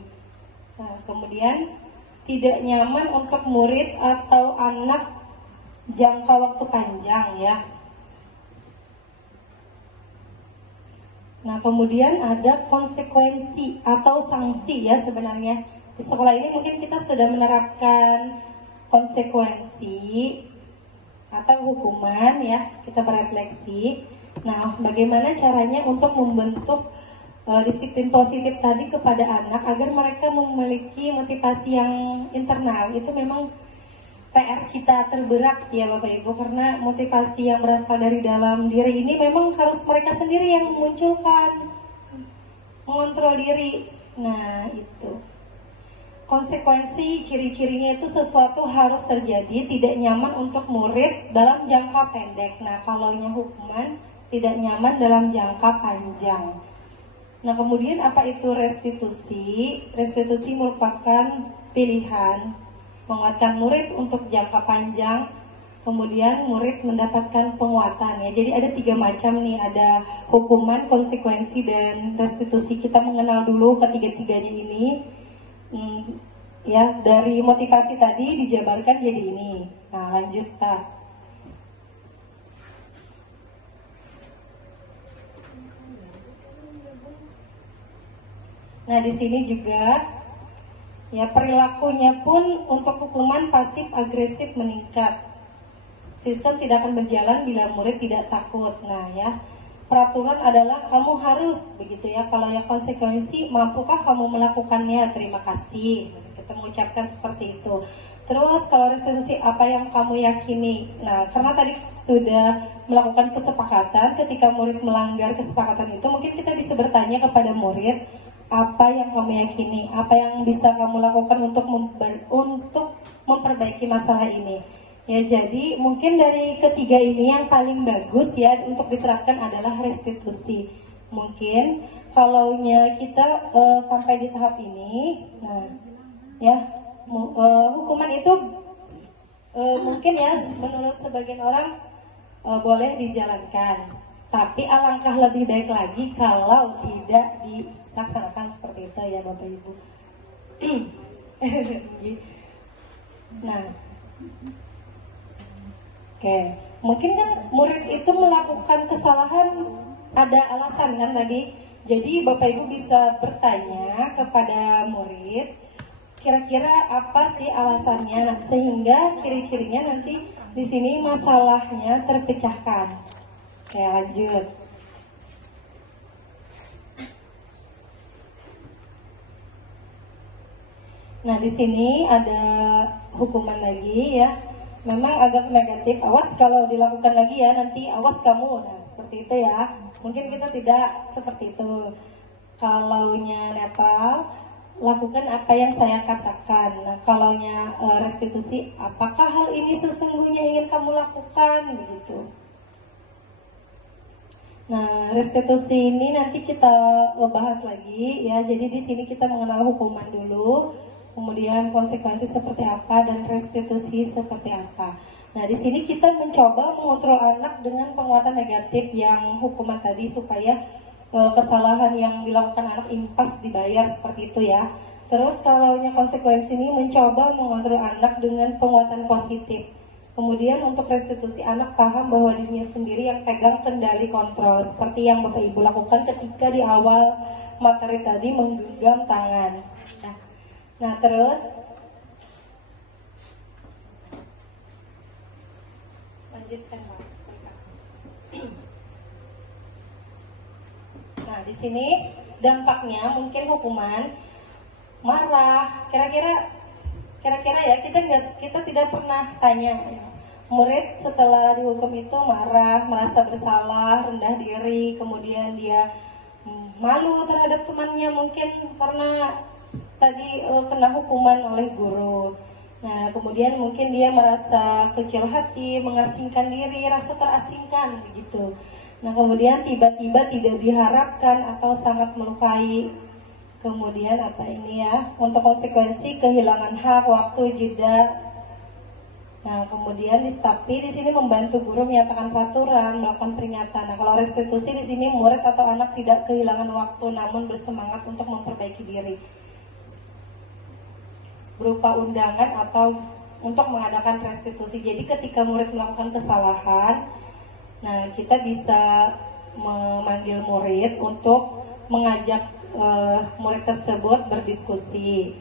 Nah, kemudian tidak nyaman untuk murid atau anak jangka waktu panjang ya. Nah, kemudian ada konsekuensi atau sanksi ya sebenarnya. Di sekolah ini mungkin kita sudah menerapkan konsekuensi atau hukuman ya, kita berefleksi. Nah, bagaimana caranya untuk membentuk disiplin positif tadi kepada anak agar mereka memiliki motivasi yang internal? Itu memang PR kita terberat ya Bapak Ibu, karena motivasi yang berasal dari dalam diri ini memang harus mereka sendiri yang memunculkan, mengontrol diri. Nah, itu konsekuensi, ciri-cirinya itu sesuatu harus terjadi, tidak nyaman untuk murid dalam jangka pendek. Nah, kalaunya hukuman tidak nyaman dalam jangka panjang. Nah, kemudian apa itu restitusi? Restitusi merupakan pilihan menguatkan murid untuk jangka panjang, kemudian murid mendapatkan penguatan ya. Jadi ada 3 macam nih, ada hukuman, konsekuensi, dan restitusi. Kita mengenal dulu ketiga-tiganya ini. Ya, dari motivasi tadi dijabarkan jadi ini. Nah, lanjut Pak. Nah, di sini juga ya, perilakunya pun untuk hukuman pasif agresif meningkat. Sistem tidak akan berjalan bila murid tidak takut. Nah ya, peraturan adalah kamu harus begitu ya. Kalau yang konsekuensi, mampukah kamu melakukannya? Terima kasih. Kita mengucapkan seperti itu. Terus kalau restitusi, apa yang kamu yakini? Nah, karena tadi sudah melakukan kesepakatan, ketika murid melanggar kesepakatan itu, mungkin kita bisa bertanya kepada murid, apa yang kamu yakini, apa yang bisa kamu lakukan untuk memperbaiki masalah ini. Ya, jadi mungkin dari ketiga ini yang paling bagus ya untuk diterapkan adalah restitusi. Mungkin kalaunya kita sampai di tahap ini, nah ya, hukuman itu mungkin ya menurut sebagian orang boleh dijalankan, tapi alangkah lebih baik lagi kalau tidak dilaksanakan seperti itu ya Bapak Ibu. Nah, oke, mungkin kan murid itu melakukan kesalahan ada alasan kan tadi. Jadi Bapak Ibu bisa bertanya kepada murid, kira-kira apa sih alasannya, nah, sehingga ciri-cirinya nanti di sini masalahnya terpecahkan. Oke, lanjut. Nah, di sini ada hukuman lagi ya. Memang agak negatif. Awas kalau dilakukan lagi ya, nanti awas kamu. Nah, seperti itu ya. Mungkin kita tidak seperti itu. Kalaunya netral, lakukan apa yang saya katakan. Nah, kalaunya restitusi, apakah hal ini sesungguhnya ingin kamu lakukan begitu. Nah, restitusi ini nanti kita bahas lagi ya. Jadi di sini kita mengenal hukuman dulu, kemudian konsekuensi seperti apa dan restitusi seperti apa. Nah, di sini kita mencoba mengontrol anak dengan penguatan negatif yang hukuman tadi supaya kesalahan yang dilakukan anak impas dibayar seperti itu ya. Terus kalau yang konsekuensi ini mencoba mengontrol anak dengan penguatan positif. Kemudian untuk restitusi anak paham bahwa dirinya sendiri yang pegang kendali kontrol seperti yang Bapak Ibu lakukan ketika di awal materi tadi menggenggam tangan. Nah terus lanjutkan Pak. Nah di sini dampaknya mungkin hukuman, marah, kira-kira ya kita tidak pernah tanya murid setelah dihukum itu marah, merasa bersalah, rendah diri, kemudian dia malu terhadap temannya mungkin karena tadi kena hukuman oleh guru. Nah kemudian mungkin dia merasa kecil hati, mengasingkan diri, rasa terasingkan begitu. Nah kemudian tiba-tiba tidak diharapkan atau sangat melukai. Kemudian apa ini ya, untuk konsekuensi kehilangan hak, waktu, jeda. Nah kemudian tapi di sini membantu guru menyatakan peraturan, melakukan peringatan. Nah kalau restitusi di sini murid atau anak tidak kehilangan waktu, namun bersemangat untuk memperbaiki diri, berupa undangan atau untuk mengadakan restitusi. Jadi ketika murid melakukan kesalahan, nah kita bisa memanggil murid untuk mengajak murid tersebut berdiskusi.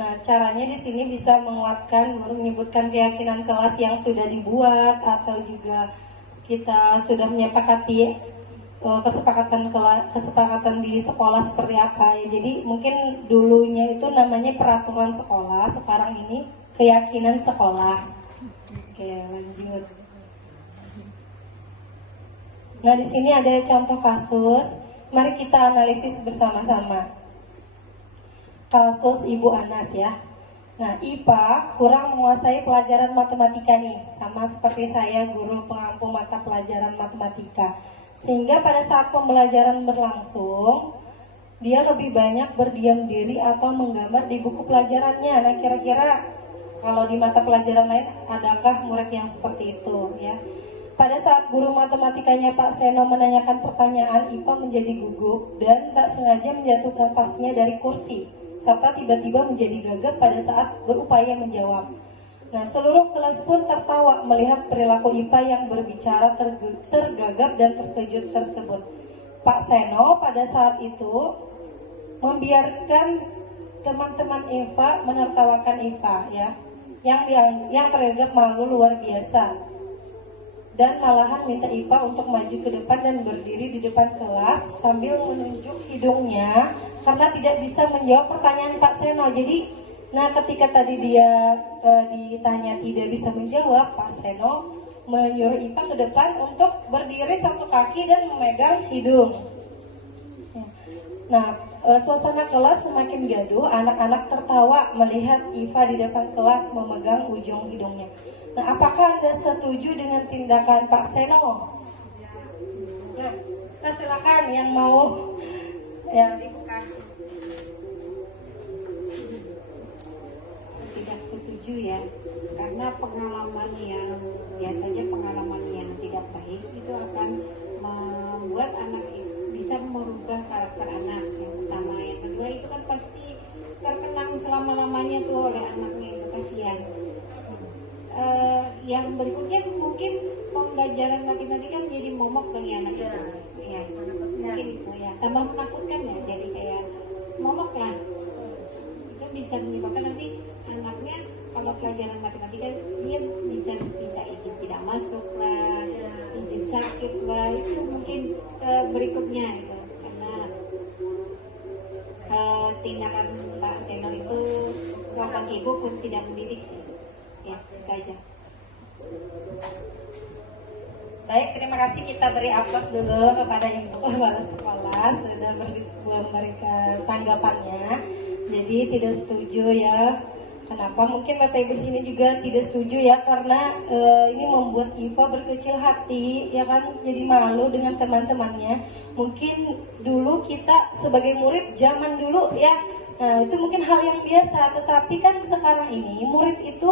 Nah, caranya di sini bisa menguatkan, menyebutkan keyakinan kelas yang sudah dibuat atau juga kita sudah menyepakati kesepakatan di sekolah seperti apa ya. Jadi mungkin dulunya itu namanya peraturan sekolah, sekarang ini keyakinan sekolah. Oke, lanjut. Nah, di sini ada contoh kasus. Mari kita analisis bersama-sama. Kasus Ibu Anas ya. Nah, IPA kurang menguasai pelajaran matematika nih, sama seperti saya guru pengampu mata pelajaran matematika. Sehingga pada saat pembelajaran berlangsung, dia lebih banyak berdiam diri atau menggambar di buku pelajarannya. Nah, kira-kira kalau di mata pelajaran lain adakah murid yang seperti itu ya? Pada saat guru matematikanya Pak Seno menanyakan pertanyaan, IPA menjadi gugup dan tak sengaja menjatuhkan tasnya dari kursi, serta tiba-tiba menjadi gagap pada saat berupaya menjawab. Nah, seluruh kelas pun tertawa melihat perilaku IPA yang berbicara tergagap dan terkejut tersebut. Pak Seno pada saat itu membiarkan teman-teman IPA menertawakan IPA ya, yang tergagap malu luar biasa. Dan malahan minta IPA untuk maju ke depan dan berdiri di depan kelas sambil menunjuk hidungnya karena tidak bisa menjawab pertanyaan Pak Seno. Jadi, nah ketika tadi dia ditanya tidak bisa menjawab, Pak Seno menyuruh IPA ke depan untuk berdiri satu kaki dan memegang hidung. Nah, suasana kelas semakin gaduh, anak-anak tertawa melihat IPA di depan kelas memegang ujung hidungnya. Nah, apakah Anda setuju dengan tindakan Pak Seno? Nah, silakan yang mau ya dibuka. Tidak setuju ya, karena biasanya pengalaman yang tidak baik itu akan membuat anak bisa merubah karakter anak. Yang pertama, yang kedua itu kan pasti terkenang selama-lamanya tuh oleh anaknya, itu kasihan. Yang berikutnya mungkin pembelajaran matematika menjadi momok bagi anak itu ya, mungkin itu ya, tambah menakutkan ya, jadi kayak momok lah. Itu bisa menyebabkan nanti anaknya kalau pelajaran matematika dia bisa minta izin tidak masuk lah, izin sakit lah, itu mungkin berikutnya itu karena tindakan Pak Seno itu kalau bagi ibu pun tidak mendidik sih. Ya, itu aja. Baik, terima kasih, kita beri aplaus dulu kepada Ibu Kepala Sekolah sudah memberikan tanggapannya. Jadi tidak setuju ya Kenapa? Mungkin Bapak Ibu di sini juga tidak setuju ya, karena ini membuat Iva berkecil hati, ya kan, jadi malu dengan teman-temannya. Mungkin dulu kita sebagai murid zaman dulu ya, nah itu mungkin hal yang biasa. Tetapi kan sekarang ini murid itu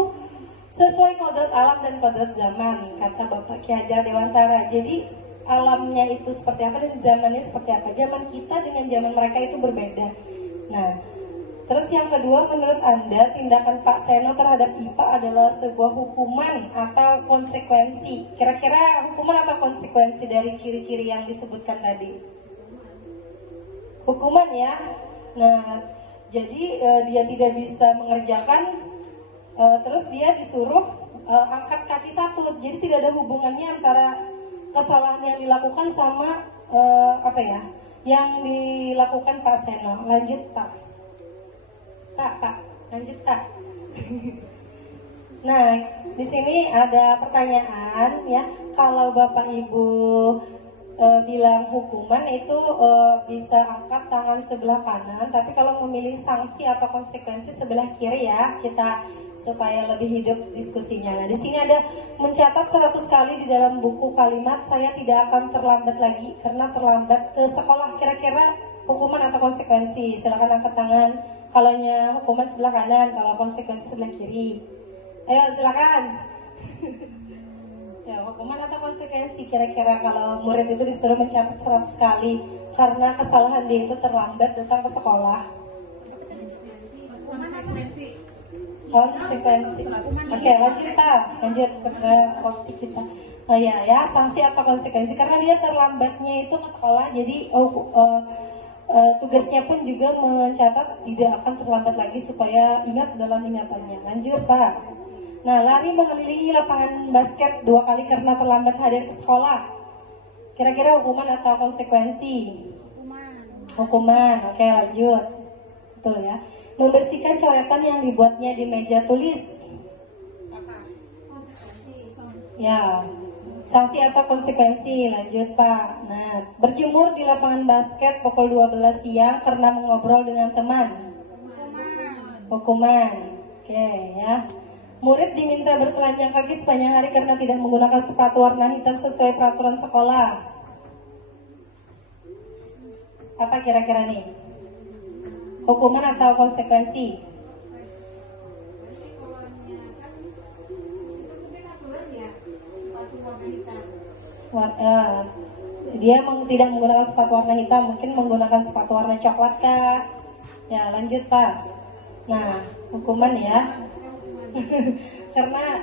sesuai kodrat alam dan kodrat zaman, kata Bapak Ki Hajar Dewantara. Jadi alamnya itu seperti apa dan zamannya seperti apa. Zaman kita dengan zaman mereka itu berbeda. Nah, terus yang kedua, menurut Anda tindakan Pak Seno terhadap IPA adalah sebuah hukuman atau konsekuensi? Kira-kira hukuman atau konsekuensi dari ciri-ciri yang disebutkan tadi? Hukuman ya. Nah, jadi dia tidak bisa mengerjakan, terus dia disuruh angkat kaki satu. Jadi tidak ada hubungannya antara kesalahan yang dilakukan sama apa ya, yang dilakukan Pak Seno. Lanjut Pak. Tak, lanjut tak. Nah, di sini ada pertanyaan ya. Kalau Bapak Ibu bilang hukuman itu bisa angkat tangan sebelah kanan, tapi kalau memilih sanksi atau konsekuensi sebelah kiri ya, kita supaya lebih hidup diskusinya. Nah, di sini ada mencatat 100 kali di dalam buku kalimat saya tidak akan terlambat lagi karena terlambat ke sekolah. Kira-kira hukuman atau konsekuensi? Silakan angkat tangan. Kalaunya hukuman sebelah kanan, kalau konsekuensi sebelah kiri. Ayo silakan. Ya, hukuman atau konsekuensi kira-kira kalau murid itu disuruh mencatat 100 kali karena kesalahan dia itu terlambat datang ke sekolah. Konsekuensi. Oke, lanjut Pak. Lanjut karena waktu kita. Oh ya, sanksi apa konsekuensi? Karena dia terlambatnya itu ke sekolah, jadi tugasnya pun juga mencatat tidak akan terlambat lagi supaya ingat dalam ingatannya. Lanjut Pak. Nah, lari mengelilingi lapangan basket 2 kali karena terlambat hadir ke sekolah. Kira-kira hukuman atau konsekuensi? Hukuman. Oke, lanjut. Betul ya. Membersihkan coretan yang dibuatnya di meja tulis. Ya. Sanksi atau konsekuensi? Lanjut Pak. Nah, berjemur di lapangan basket pukul 12 siang karena mengobrol dengan teman. Hukuman. Oke ya. Murid diminta bertelanjang kaki sepanjang hari karena tidak menggunakan sepatu warna hitam sesuai peraturan sekolah. Apa kira-kira nih? Hukuman atau konsekuensi? Dia tidak menggunakan sepatu warna hitam, mungkin menggunakan sepatu warna coklat kah? Ya, lanjut Pak. Nah, hukuman ya. Karena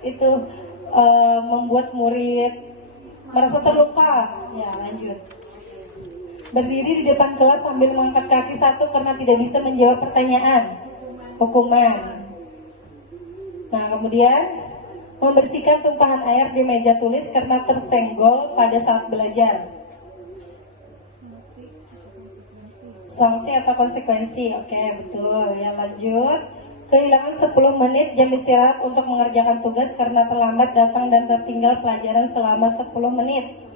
itu membuat murid merasa terluka. Ya, lanjut. Berdiri di depan kelas sambil mengangkat kaki satu karena tidak bisa menjawab pertanyaan. Hukuman. Nah, kemudian membersihkan tumpahan air di meja tulis karena tersenggol pada saat belajar. Sanksi atau konsekuensi? Oke, betul. Ya, lanjut. Kehilangan 10 menit jam istirahat untuk mengerjakan tugas karena terlambat datang dan tertinggal pelajaran selama 10 menit.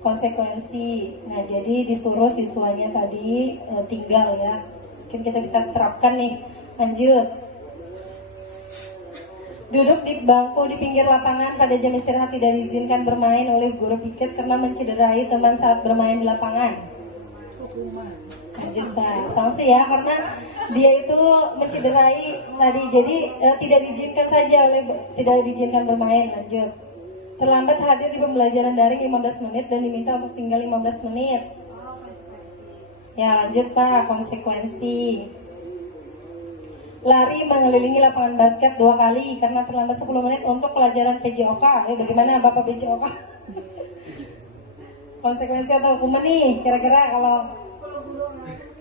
Konsekuensi. Nah, jadi disuruh siswanya tadi tinggal ya. Mungkin kita bisa terapkan nih. Lanjut. Duduk di bangku di pinggir lapangan pada jam istirahat tidak diizinkan bermain oleh guru piket karena mencederai teman saat bermain di lapangan. Lanjut, sanksi ya, karena dia itu mencederai tadi, jadi tidak diizinkan saja tidak diizinkan bermain. Lanjut. Terlambat hadir di pembelajaran daring 15 menit dan diminta untuk tinggal 15 menit. Ya, lanjut Pak, konsekuensi. Lari mengelilingi lapangan basket 2 kali karena terlambat 10 menit untuk pelajaran PJOK. Bagaimana Bapak PJOK? Konsekuensi atau hukuman nih? Kira-kira kalau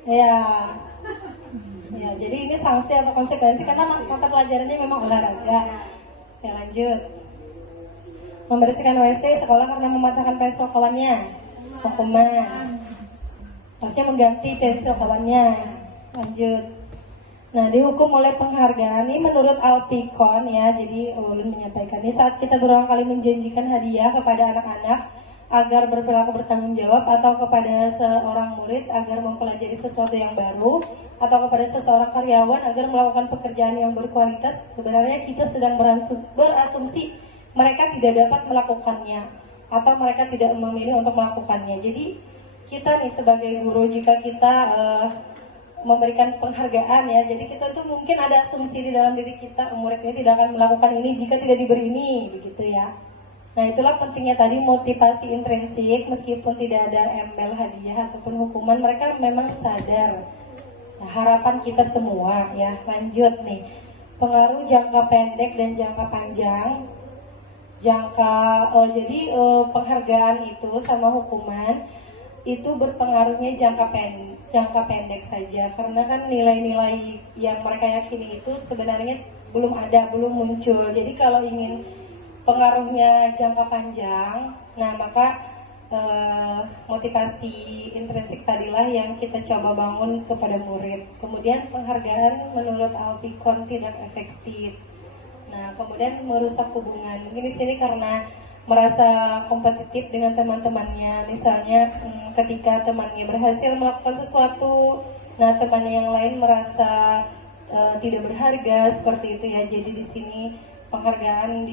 ya, jadi ini sanksi atau konsekuensi karena mata pelajarannya memang olahraga. Ya, lanjut. Membersihkan WC sekolah karena mematahkan pensel kawannya. Hukuman. Harusnya mengganti pensel kawannya. Lanjut. Nah, dihukum oleh penghargaan ini menurut Alpicon ya. Jadi ulun menyampaikan ini saat kita berulang kali menjanjikan hadiah kepada anak-anak agar berperilaku bertanggung jawab, atau kepada seorang murid agar mempelajari sesuatu yang baru, atau kepada seseorang karyawan agar melakukan pekerjaan yang berkualitas, sebenarnya kita sedang berasumsi mereka tidak dapat melakukannya atau mereka tidak memilih untuk melakukannya. Jadi kita nih sebagai guru, jika kita memberikan penghargaan ya, jadi kita tuh mungkin ada asumsi di dalam diri kita, murid ini tidak akan melakukan ini jika tidak diberi ini, begitu ya. Nah, itulah pentingnya tadi motivasi intrinsik, meskipun tidak ada embel hadiah ataupun hukuman, mereka memang sadar. Nah, harapan kita semua ya. Lanjut nih, pengaruh jangka pendek dan jangka panjang. Jadi penghargaan itu sama hukuman itu berpengaruhnya jangka pendek saja, karena kan nilai-nilai yang mereka yakini itu sebenarnya belum muncul. Jadi kalau ingin pengaruhnya jangka panjang, nah maka motivasi intrinsik tadilah yang kita coba bangun kepada murid. Kemudian penghargaan menurut Alpicon tidak efektif. Nah, kemudian merusak hubungan. Mungkin di sini karena merasa kompetitif dengan teman-temannya. Misalnya ketika temannya berhasil melakukan sesuatu, nah temannya yang lain merasa tidak berharga, seperti itu ya. Jadi di sini penghargaan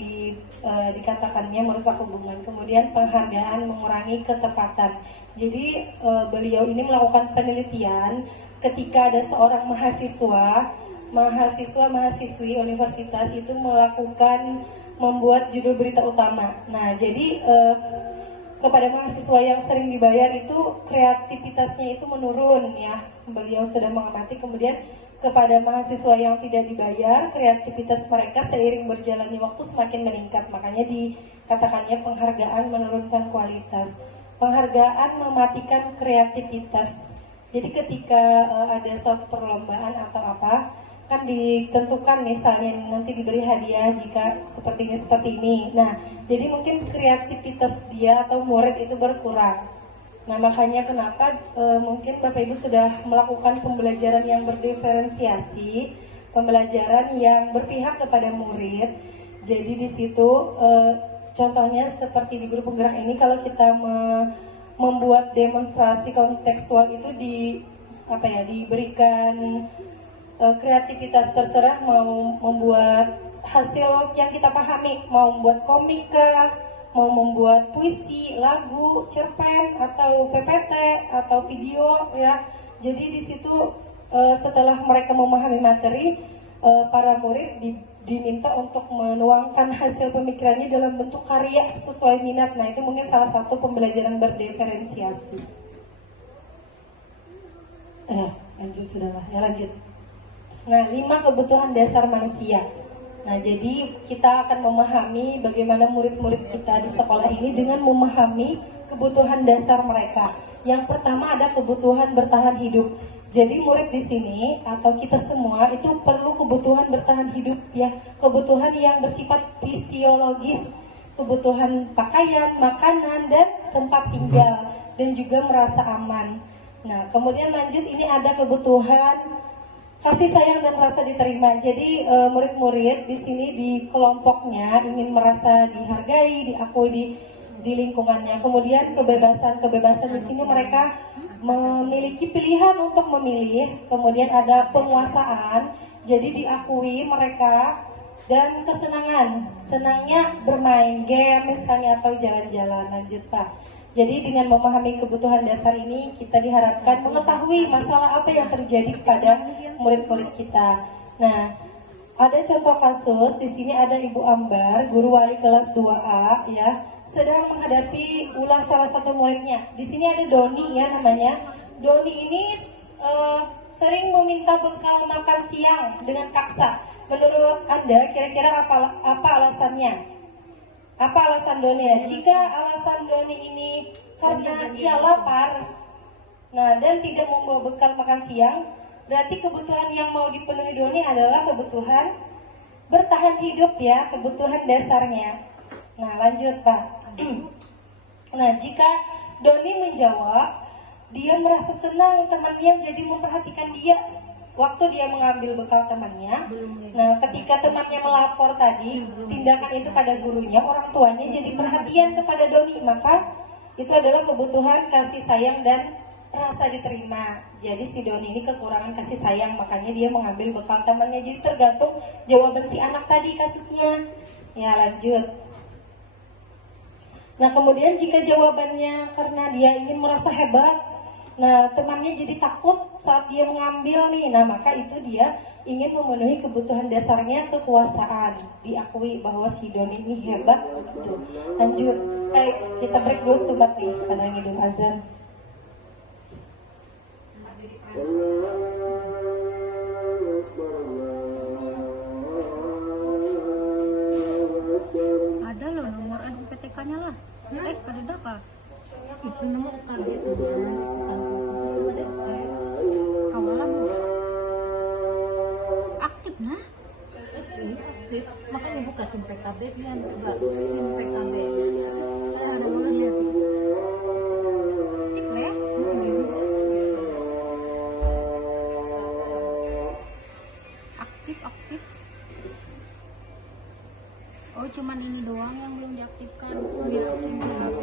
dikatakannya merusak hubungan. Kemudian penghargaan mengurangi ketepatan. Jadi beliau ini melakukan penelitian ketika ada seorang mahasiswi universitas itu membuat judul berita utama. Nah, jadi kepada mahasiswa yang sering dibayar itu kreativitasnya itu menurun ya. Beliau sudah mengamati. Kemudian kepada mahasiswa yang tidak dibayar, kreativitas mereka seiring berjalannya waktu semakin meningkat. Makanya dikatakannya penghargaan menurunkan kualitas. Penghargaan mematikan kreativitas. Jadi ketika ada suatu perlombaan atau apa, kan ditentukan misalnya nanti diberi hadiah jika seperti ini. Nah, jadi mungkin kreativitas dia atau murid itu berkurang. Nah, makanya kenapa mungkin Bapak Ibu sudah melakukan pembelajaran yang berdiferensiasi, pembelajaran yang berpihak kepada murid. Jadi di situ contohnya seperti di grup penggerak ini, kalau kita membuat demonstrasi kontekstual itu diberikan kreativitas, terserah mau membuat hasil yang kita pahami, mau membuat komik kah, mau membuat puisi, lagu, cerpen atau PPT atau video ya. Jadi di situ setelah mereka memahami materi, para murid diminta untuk menuangkan hasil pemikirannya dalam bentuk karya sesuai minat. Nah, itu mungkin salah satu pembelajaran berdiferensiasi. Lanjut. Nah, 5 kebutuhan dasar manusia. Nah, jadi kita akan memahami bagaimana murid-murid kita di sekolah ini dengan memahami kebutuhan dasar mereka. Yang pertama ada kebutuhan bertahan hidup. Jadi murid di sini atau kita semua itu perlu kebutuhan bertahan hidup ya, kebutuhan yang bersifat fisiologis, kebutuhan pakaian, makanan, dan tempat tinggal, dan juga merasa aman. Nah, kemudian lanjut, ini ada kebutuhan kasih sayang dan rasa diterima. Jadi murid-murid di sini di kelompoknya ingin merasa dihargai, diakui di lingkungannya. Kemudian kebebasan di sini mereka memiliki pilihan untuk memilih. Kemudian ada penguasaan, jadi diakui mereka, dan kesenangan, senangnya bermain game misalnya atau jalan-jalan. Lanjut Pak. Jadi dengan memahami kebutuhan dasar ini, kita diharapkan mengetahui masalah apa yang terjadi pada murid-murid kita. Nah, ada contoh kasus di sini, ada Ibu Ambar, guru wali kelas 2A ya, sedang menghadapi ulah salah satu muridnya. Di sini ada Doni ya namanya. Doni ini sering meminta bekal makan siang dengan paksa. Menurut Anda kira-kira apa alasannya? Apa alasan Doni ya? Jika alasan Doni ini karena ia lapar, nah dan tidak membawa bekal makan siang, berarti kebutuhan yang mau dipenuhi Doni adalah kebutuhan bertahan hidup ya, kebutuhan dasarnya. Nah, lanjut Pak. Nah, jika Doni menjawab, dia merasa senang temannya jadi memperhatikan dia waktu dia mengambil bekal temannya. Nah, ketika temannya melapor tadi tindakan itu pada gurunya, orang tuanya jadi perhatian kepada Doni, maka itu adalah kebutuhan kasih sayang dan rasa diterima. Jadi si Doni ini kekurangan kasih sayang, makanya dia mengambil bekal temannya. Jadi tergantung jawaban si anak tadi kasusnya. Ya, lanjut. Nah, kemudian jika jawabannya karena dia ingin merasa hebat, nah temannya jadi takut saat dia mengambil nih, nah maka itu dia ingin memenuhi kebutuhan dasarnya kekuasaan, diakui bahwa si Doni ini hebat gitu. Lanjut, kita break dulu sebentar nih, karena ngidul azan. Ada loh nomor NUPTK-nya lah. Ada apa? Itu nomor UKG bukan khusus pada tes. Awalnya bu. Aktif nah? Aktif, makanya buka SIM PKB dia coba SIM PKB. Ada dulu dia tuh. Aktif lah. Aktif. Oh cuman ini doang yang belum diaktifkan. Dia SIM PKB.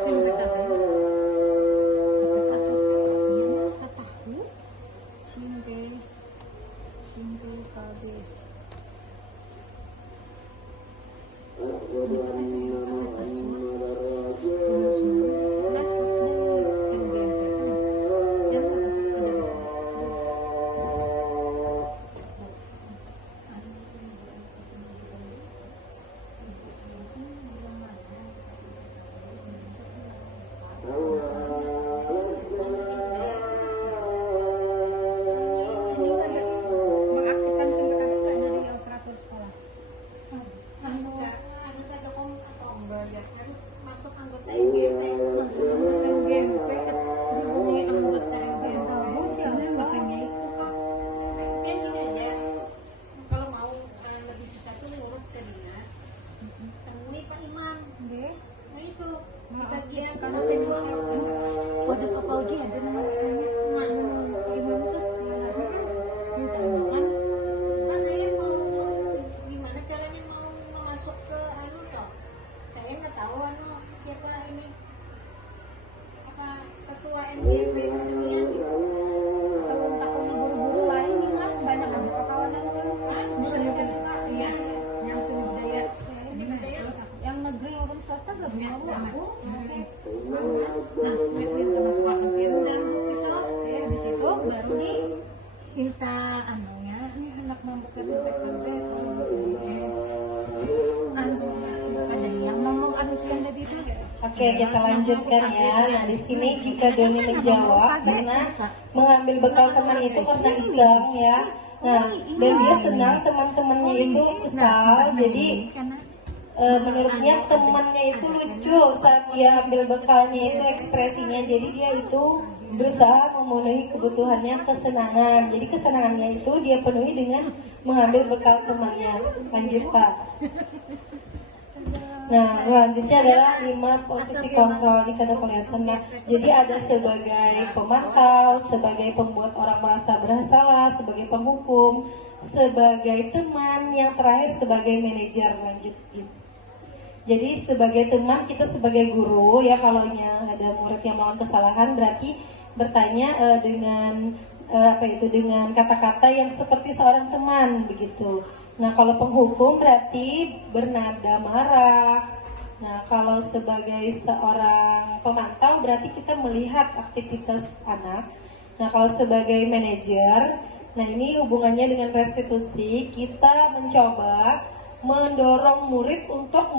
SIM PKB. SIM PKB. Mengaktifkan SIM PKB nggak dari operator sekolah? Masuk anggota MGP, dihubungi anggota MGP. Siapa makanya itu? Kan gini aja, kalau mau lebih susah tuh ngurus ke dinas, temui Pak Imam. Nah itu di bagian kedua kode apa lagi ada namanya Imam tuh minta kan. Nah saya mau gimana caranya mau masuk ke anu toh? Saya nggak tahu anu siapa ini apa ketua MGP kesenian gitu. Kalau takut guru-guru lain nih lah banyak ada kawanan tuh. Bisa SMK ya, yang seni budaya. Yang negeri maupun swasta nggak punya bu. Nah, sebenarnya termasuk APM dalam grup itu, ya habis itu baru nih kita anunya, ini anak mampu ke SPKB ada yang ngomong anu yang tadi itu. Oke, kita lanjutkan ya. Nah, di sini jika Doni menjawab karena mengambil bekal teman itu karena Islam ya. Nah, dan dia senang teman-temannya itu kesal, jadi menurutnya temannya itu lucu saat dia ambil bekalnya itu ekspresinya, jadi dia itu berusaha memenuhi kebutuhannya kesenangan, jadi kesenangannya itu dia penuhi dengan mengambil bekal temannya. Lanjut Pak. Nah, selanjutnya adalah 5 posisi kontrol di kada kelihatan. Nah, jadi ada sebagai pemantau, sebagai pembuat orang merasa bersalah, sebagai penghukum, sebagai teman, yang terakhir sebagai manajer. Lanjut gitu. Jadi sebagai teman, kita sebagai guru ya, kalau ada murid yang melakukan kesalahan berarti bertanya dengan dengan kata-kata yang seperti seorang teman begitu. Nah, kalau penghukum berarti bernada marah. Nah, kalau sebagai seorang pemantau berarti kita melihat aktivitas anak. Nah, kalau sebagai manajer, nah ini hubungannya dengan restitusi, kita mencoba mendorong murid untuk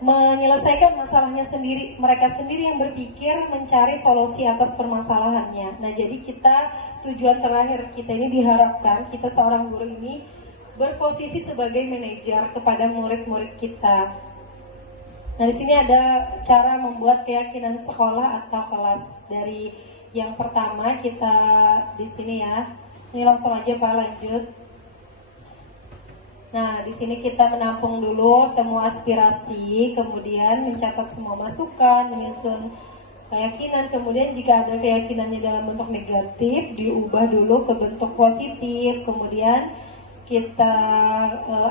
menyelesaikan masalahnya sendiri, mereka sendiri yang berpikir mencari solusi atas permasalahannya. Nah, jadi tujuan terakhir kita ini diharapkan kita seorang guru ini berposisi sebagai manajer kepada murid-murid kita. Nah, di sini ada cara membuat keyakinan sekolah atau kelas. Dari yang pertama kita di sini ya. Ini langsung aja Pak, lanjut. Nah, di sini kita menampung dulu semua aspirasi, kemudian mencatat semua masukan, menyusun keyakinan, kemudian jika ada keyakinannya dalam bentuk negatif, diubah dulu ke bentuk positif, kemudian kita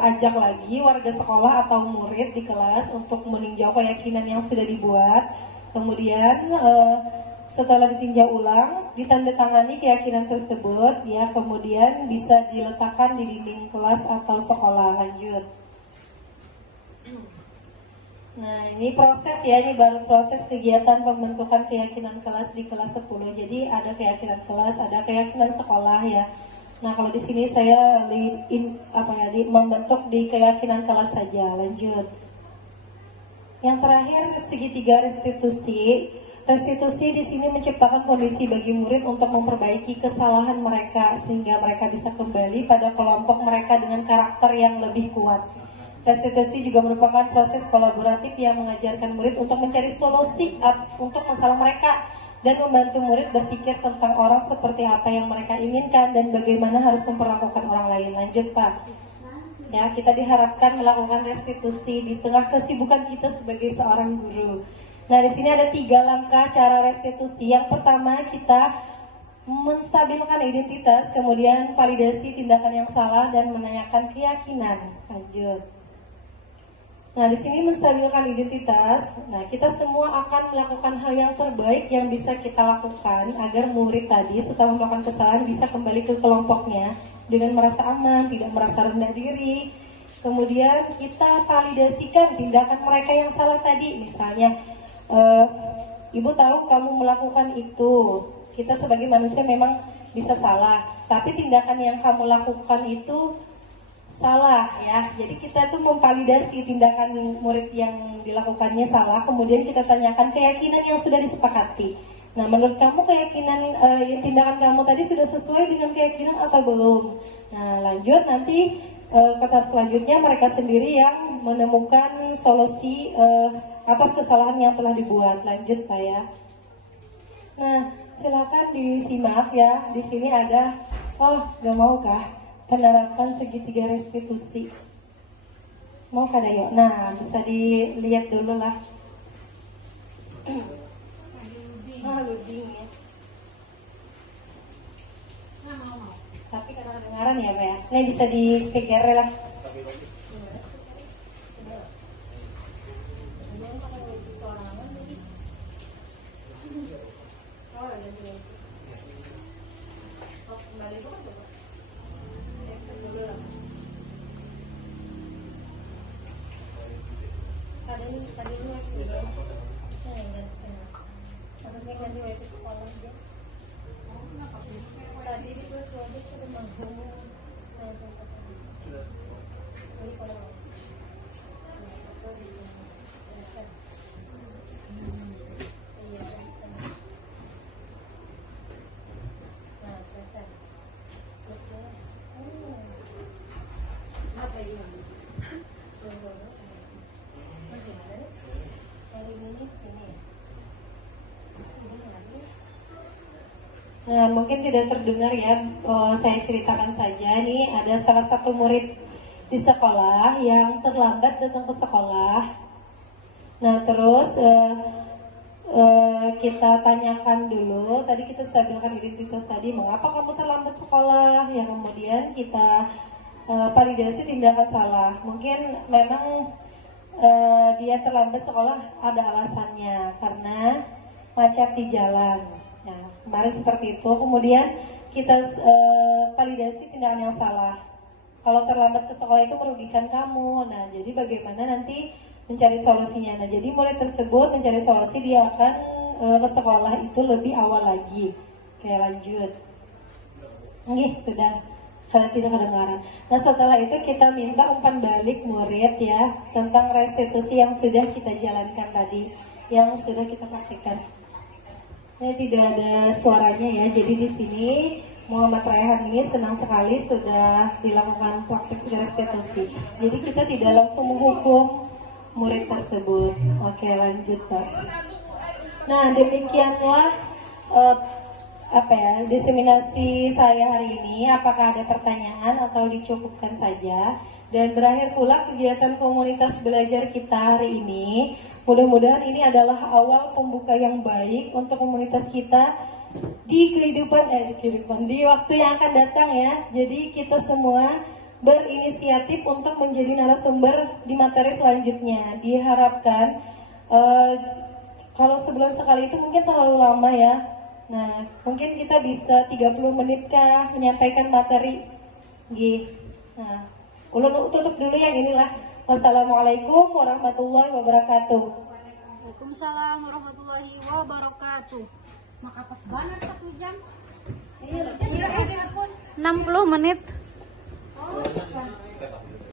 ajak lagi warga sekolah atau murid di kelas untuk meninjau keyakinan yang sudah dibuat. Kemudian setelah ditinjau ulang, ditandatangani keyakinan tersebut, ya kemudian bisa diletakkan di dinding kelas atau sekolah. Lanjut. Nah, ini proses ya, ini baru proses kegiatan pembentukan keyakinan kelas di kelas 10. Jadi ada keyakinan kelas, ada keyakinan sekolah ya. Nah, kalau di sini saya membentuk di keyakinan kelas saja. Lanjut. Yang terakhir, segitiga restitusi. Restitusi di sini menciptakan kondisi bagi murid untuk memperbaiki kesalahan mereka sehingga mereka bisa kembali pada kelompok mereka dengan karakter yang lebih kuat. Restitusi juga merupakan proses kolaboratif yang mengajarkan murid untuk mencari solusi untuk masalah mereka dan membantu murid berpikir tentang orang seperti apa yang mereka inginkan dan bagaimana harus memperlakukan orang lain. Lanjut, Pak. Ya, kita diharapkan melakukan restitusi di tengah kesibukan kita sebagai seorang guru. Nah, di sini ada 3 langkah cara restitusi. Yang pertama, kita menstabilkan identitas, kemudian validasi tindakan yang salah dan menanyakan keyakinan. Lanjut. Nah, di sini menstabilkan identitas. Nah, kita semua akan melakukan hal yang terbaik yang bisa kita lakukan agar murid tadi setelah melakukan kesalahan bisa kembali ke kelompoknya dengan merasa aman, tidak merasa rendah diri. Kemudian kita validasikan tindakan mereka yang salah tadi. Misalnya, Ibu tahu kamu melakukan itu. Kita sebagai manusia memang bisa salah, tapi tindakan yang kamu lakukan itu salah ya. Jadi kita tuh memvalidasi tindakan murid yang dilakukannya salah, kemudian kita tanyakan keyakinan yang sudah disepakati. Nah, menurut kamu keyakinan tindakan kamu tadi sudah sesuai dengan keyakinan atau belum? Nah, lanjut nanti kata selanjutnya mereka sendiri yang menemukan solusi atas kesalahan yang telah dibuat. Lanjut, Pak ya. Nah, silakan disimak ya. Di sini ada, gak mau kah? Penerapan segitiga restitusi. Mau kada yuk? Nah, bisa dilihat dulu lah. Luding ya. Tapi karena kedengaran ya, Pak ya. Ini bisa di speaker lah. Nah, mungkin tidak terdengar ya, saya ceritakan saja. Nih ada salah satu murid di sekolah yang terlambat datang ke sekolah. Nah, terus kita tanyakan dulu, tadi kita stabilkan identitas tadi, mengapa kamu terlambat sekolah? Ya, kemudian kita validasi tindakan salah. Mungkin memang dia terlambat sekolah ada alasannya, karena macet di jalan. Nah, kemarin seperti itu. Kemudian kita validasi tindakan yang salah. Kalau terlambat ke sekolah itu merugikan kamu. Nah, jadi bagaimana nanti mencari solusinya. Nah, jadi murid tersebut mencari solusi, dia akan ke sekolah itu lebih awal lagi. Oke, lanjut. Oke, sudah. Karena tidak kedengaran. Nah, setelah itu kita minta umpan balik murid ya tentang restitusi yang sudah kita jalankan tadi, yang sudah kita praktikkan. Tidak ada suaranya ya. Jadi di sini Muhammad Raihan ini senang sekali sudah dilakukan praktik restitusi. Jadi kita tidak langsung menghukum murid tersebut. Oke, lanjut Pak. Nah, demikianlah diseminasi saya hari ini. Apakah ada pertanyaan atau dicukupkan saja? Dan berakhir pula kegiatan komunitas belajar kita hari ini. Mudah-mudahan ini adalah awal pembuka yang baik untuk komunitas kita di kehidupan di waktu yang akan datang ya. Jadi kita semua berinisiatif untuk menjadi narasumber di materi selanjutnya. Diharapkan kalau sebulan sekali itu mungkin terlalu lama ya. Nah, mungkin kita bisa 30 menit kah menyampaikan materi. Nah, ulun tutup dulu yang inilah. Wassalamualaikum warahmatullahi wabarakatuh. Waalaikumsalam warahmatullahi wabarakatuh. Maka pas banget 1 jam. Iya, 60 menit.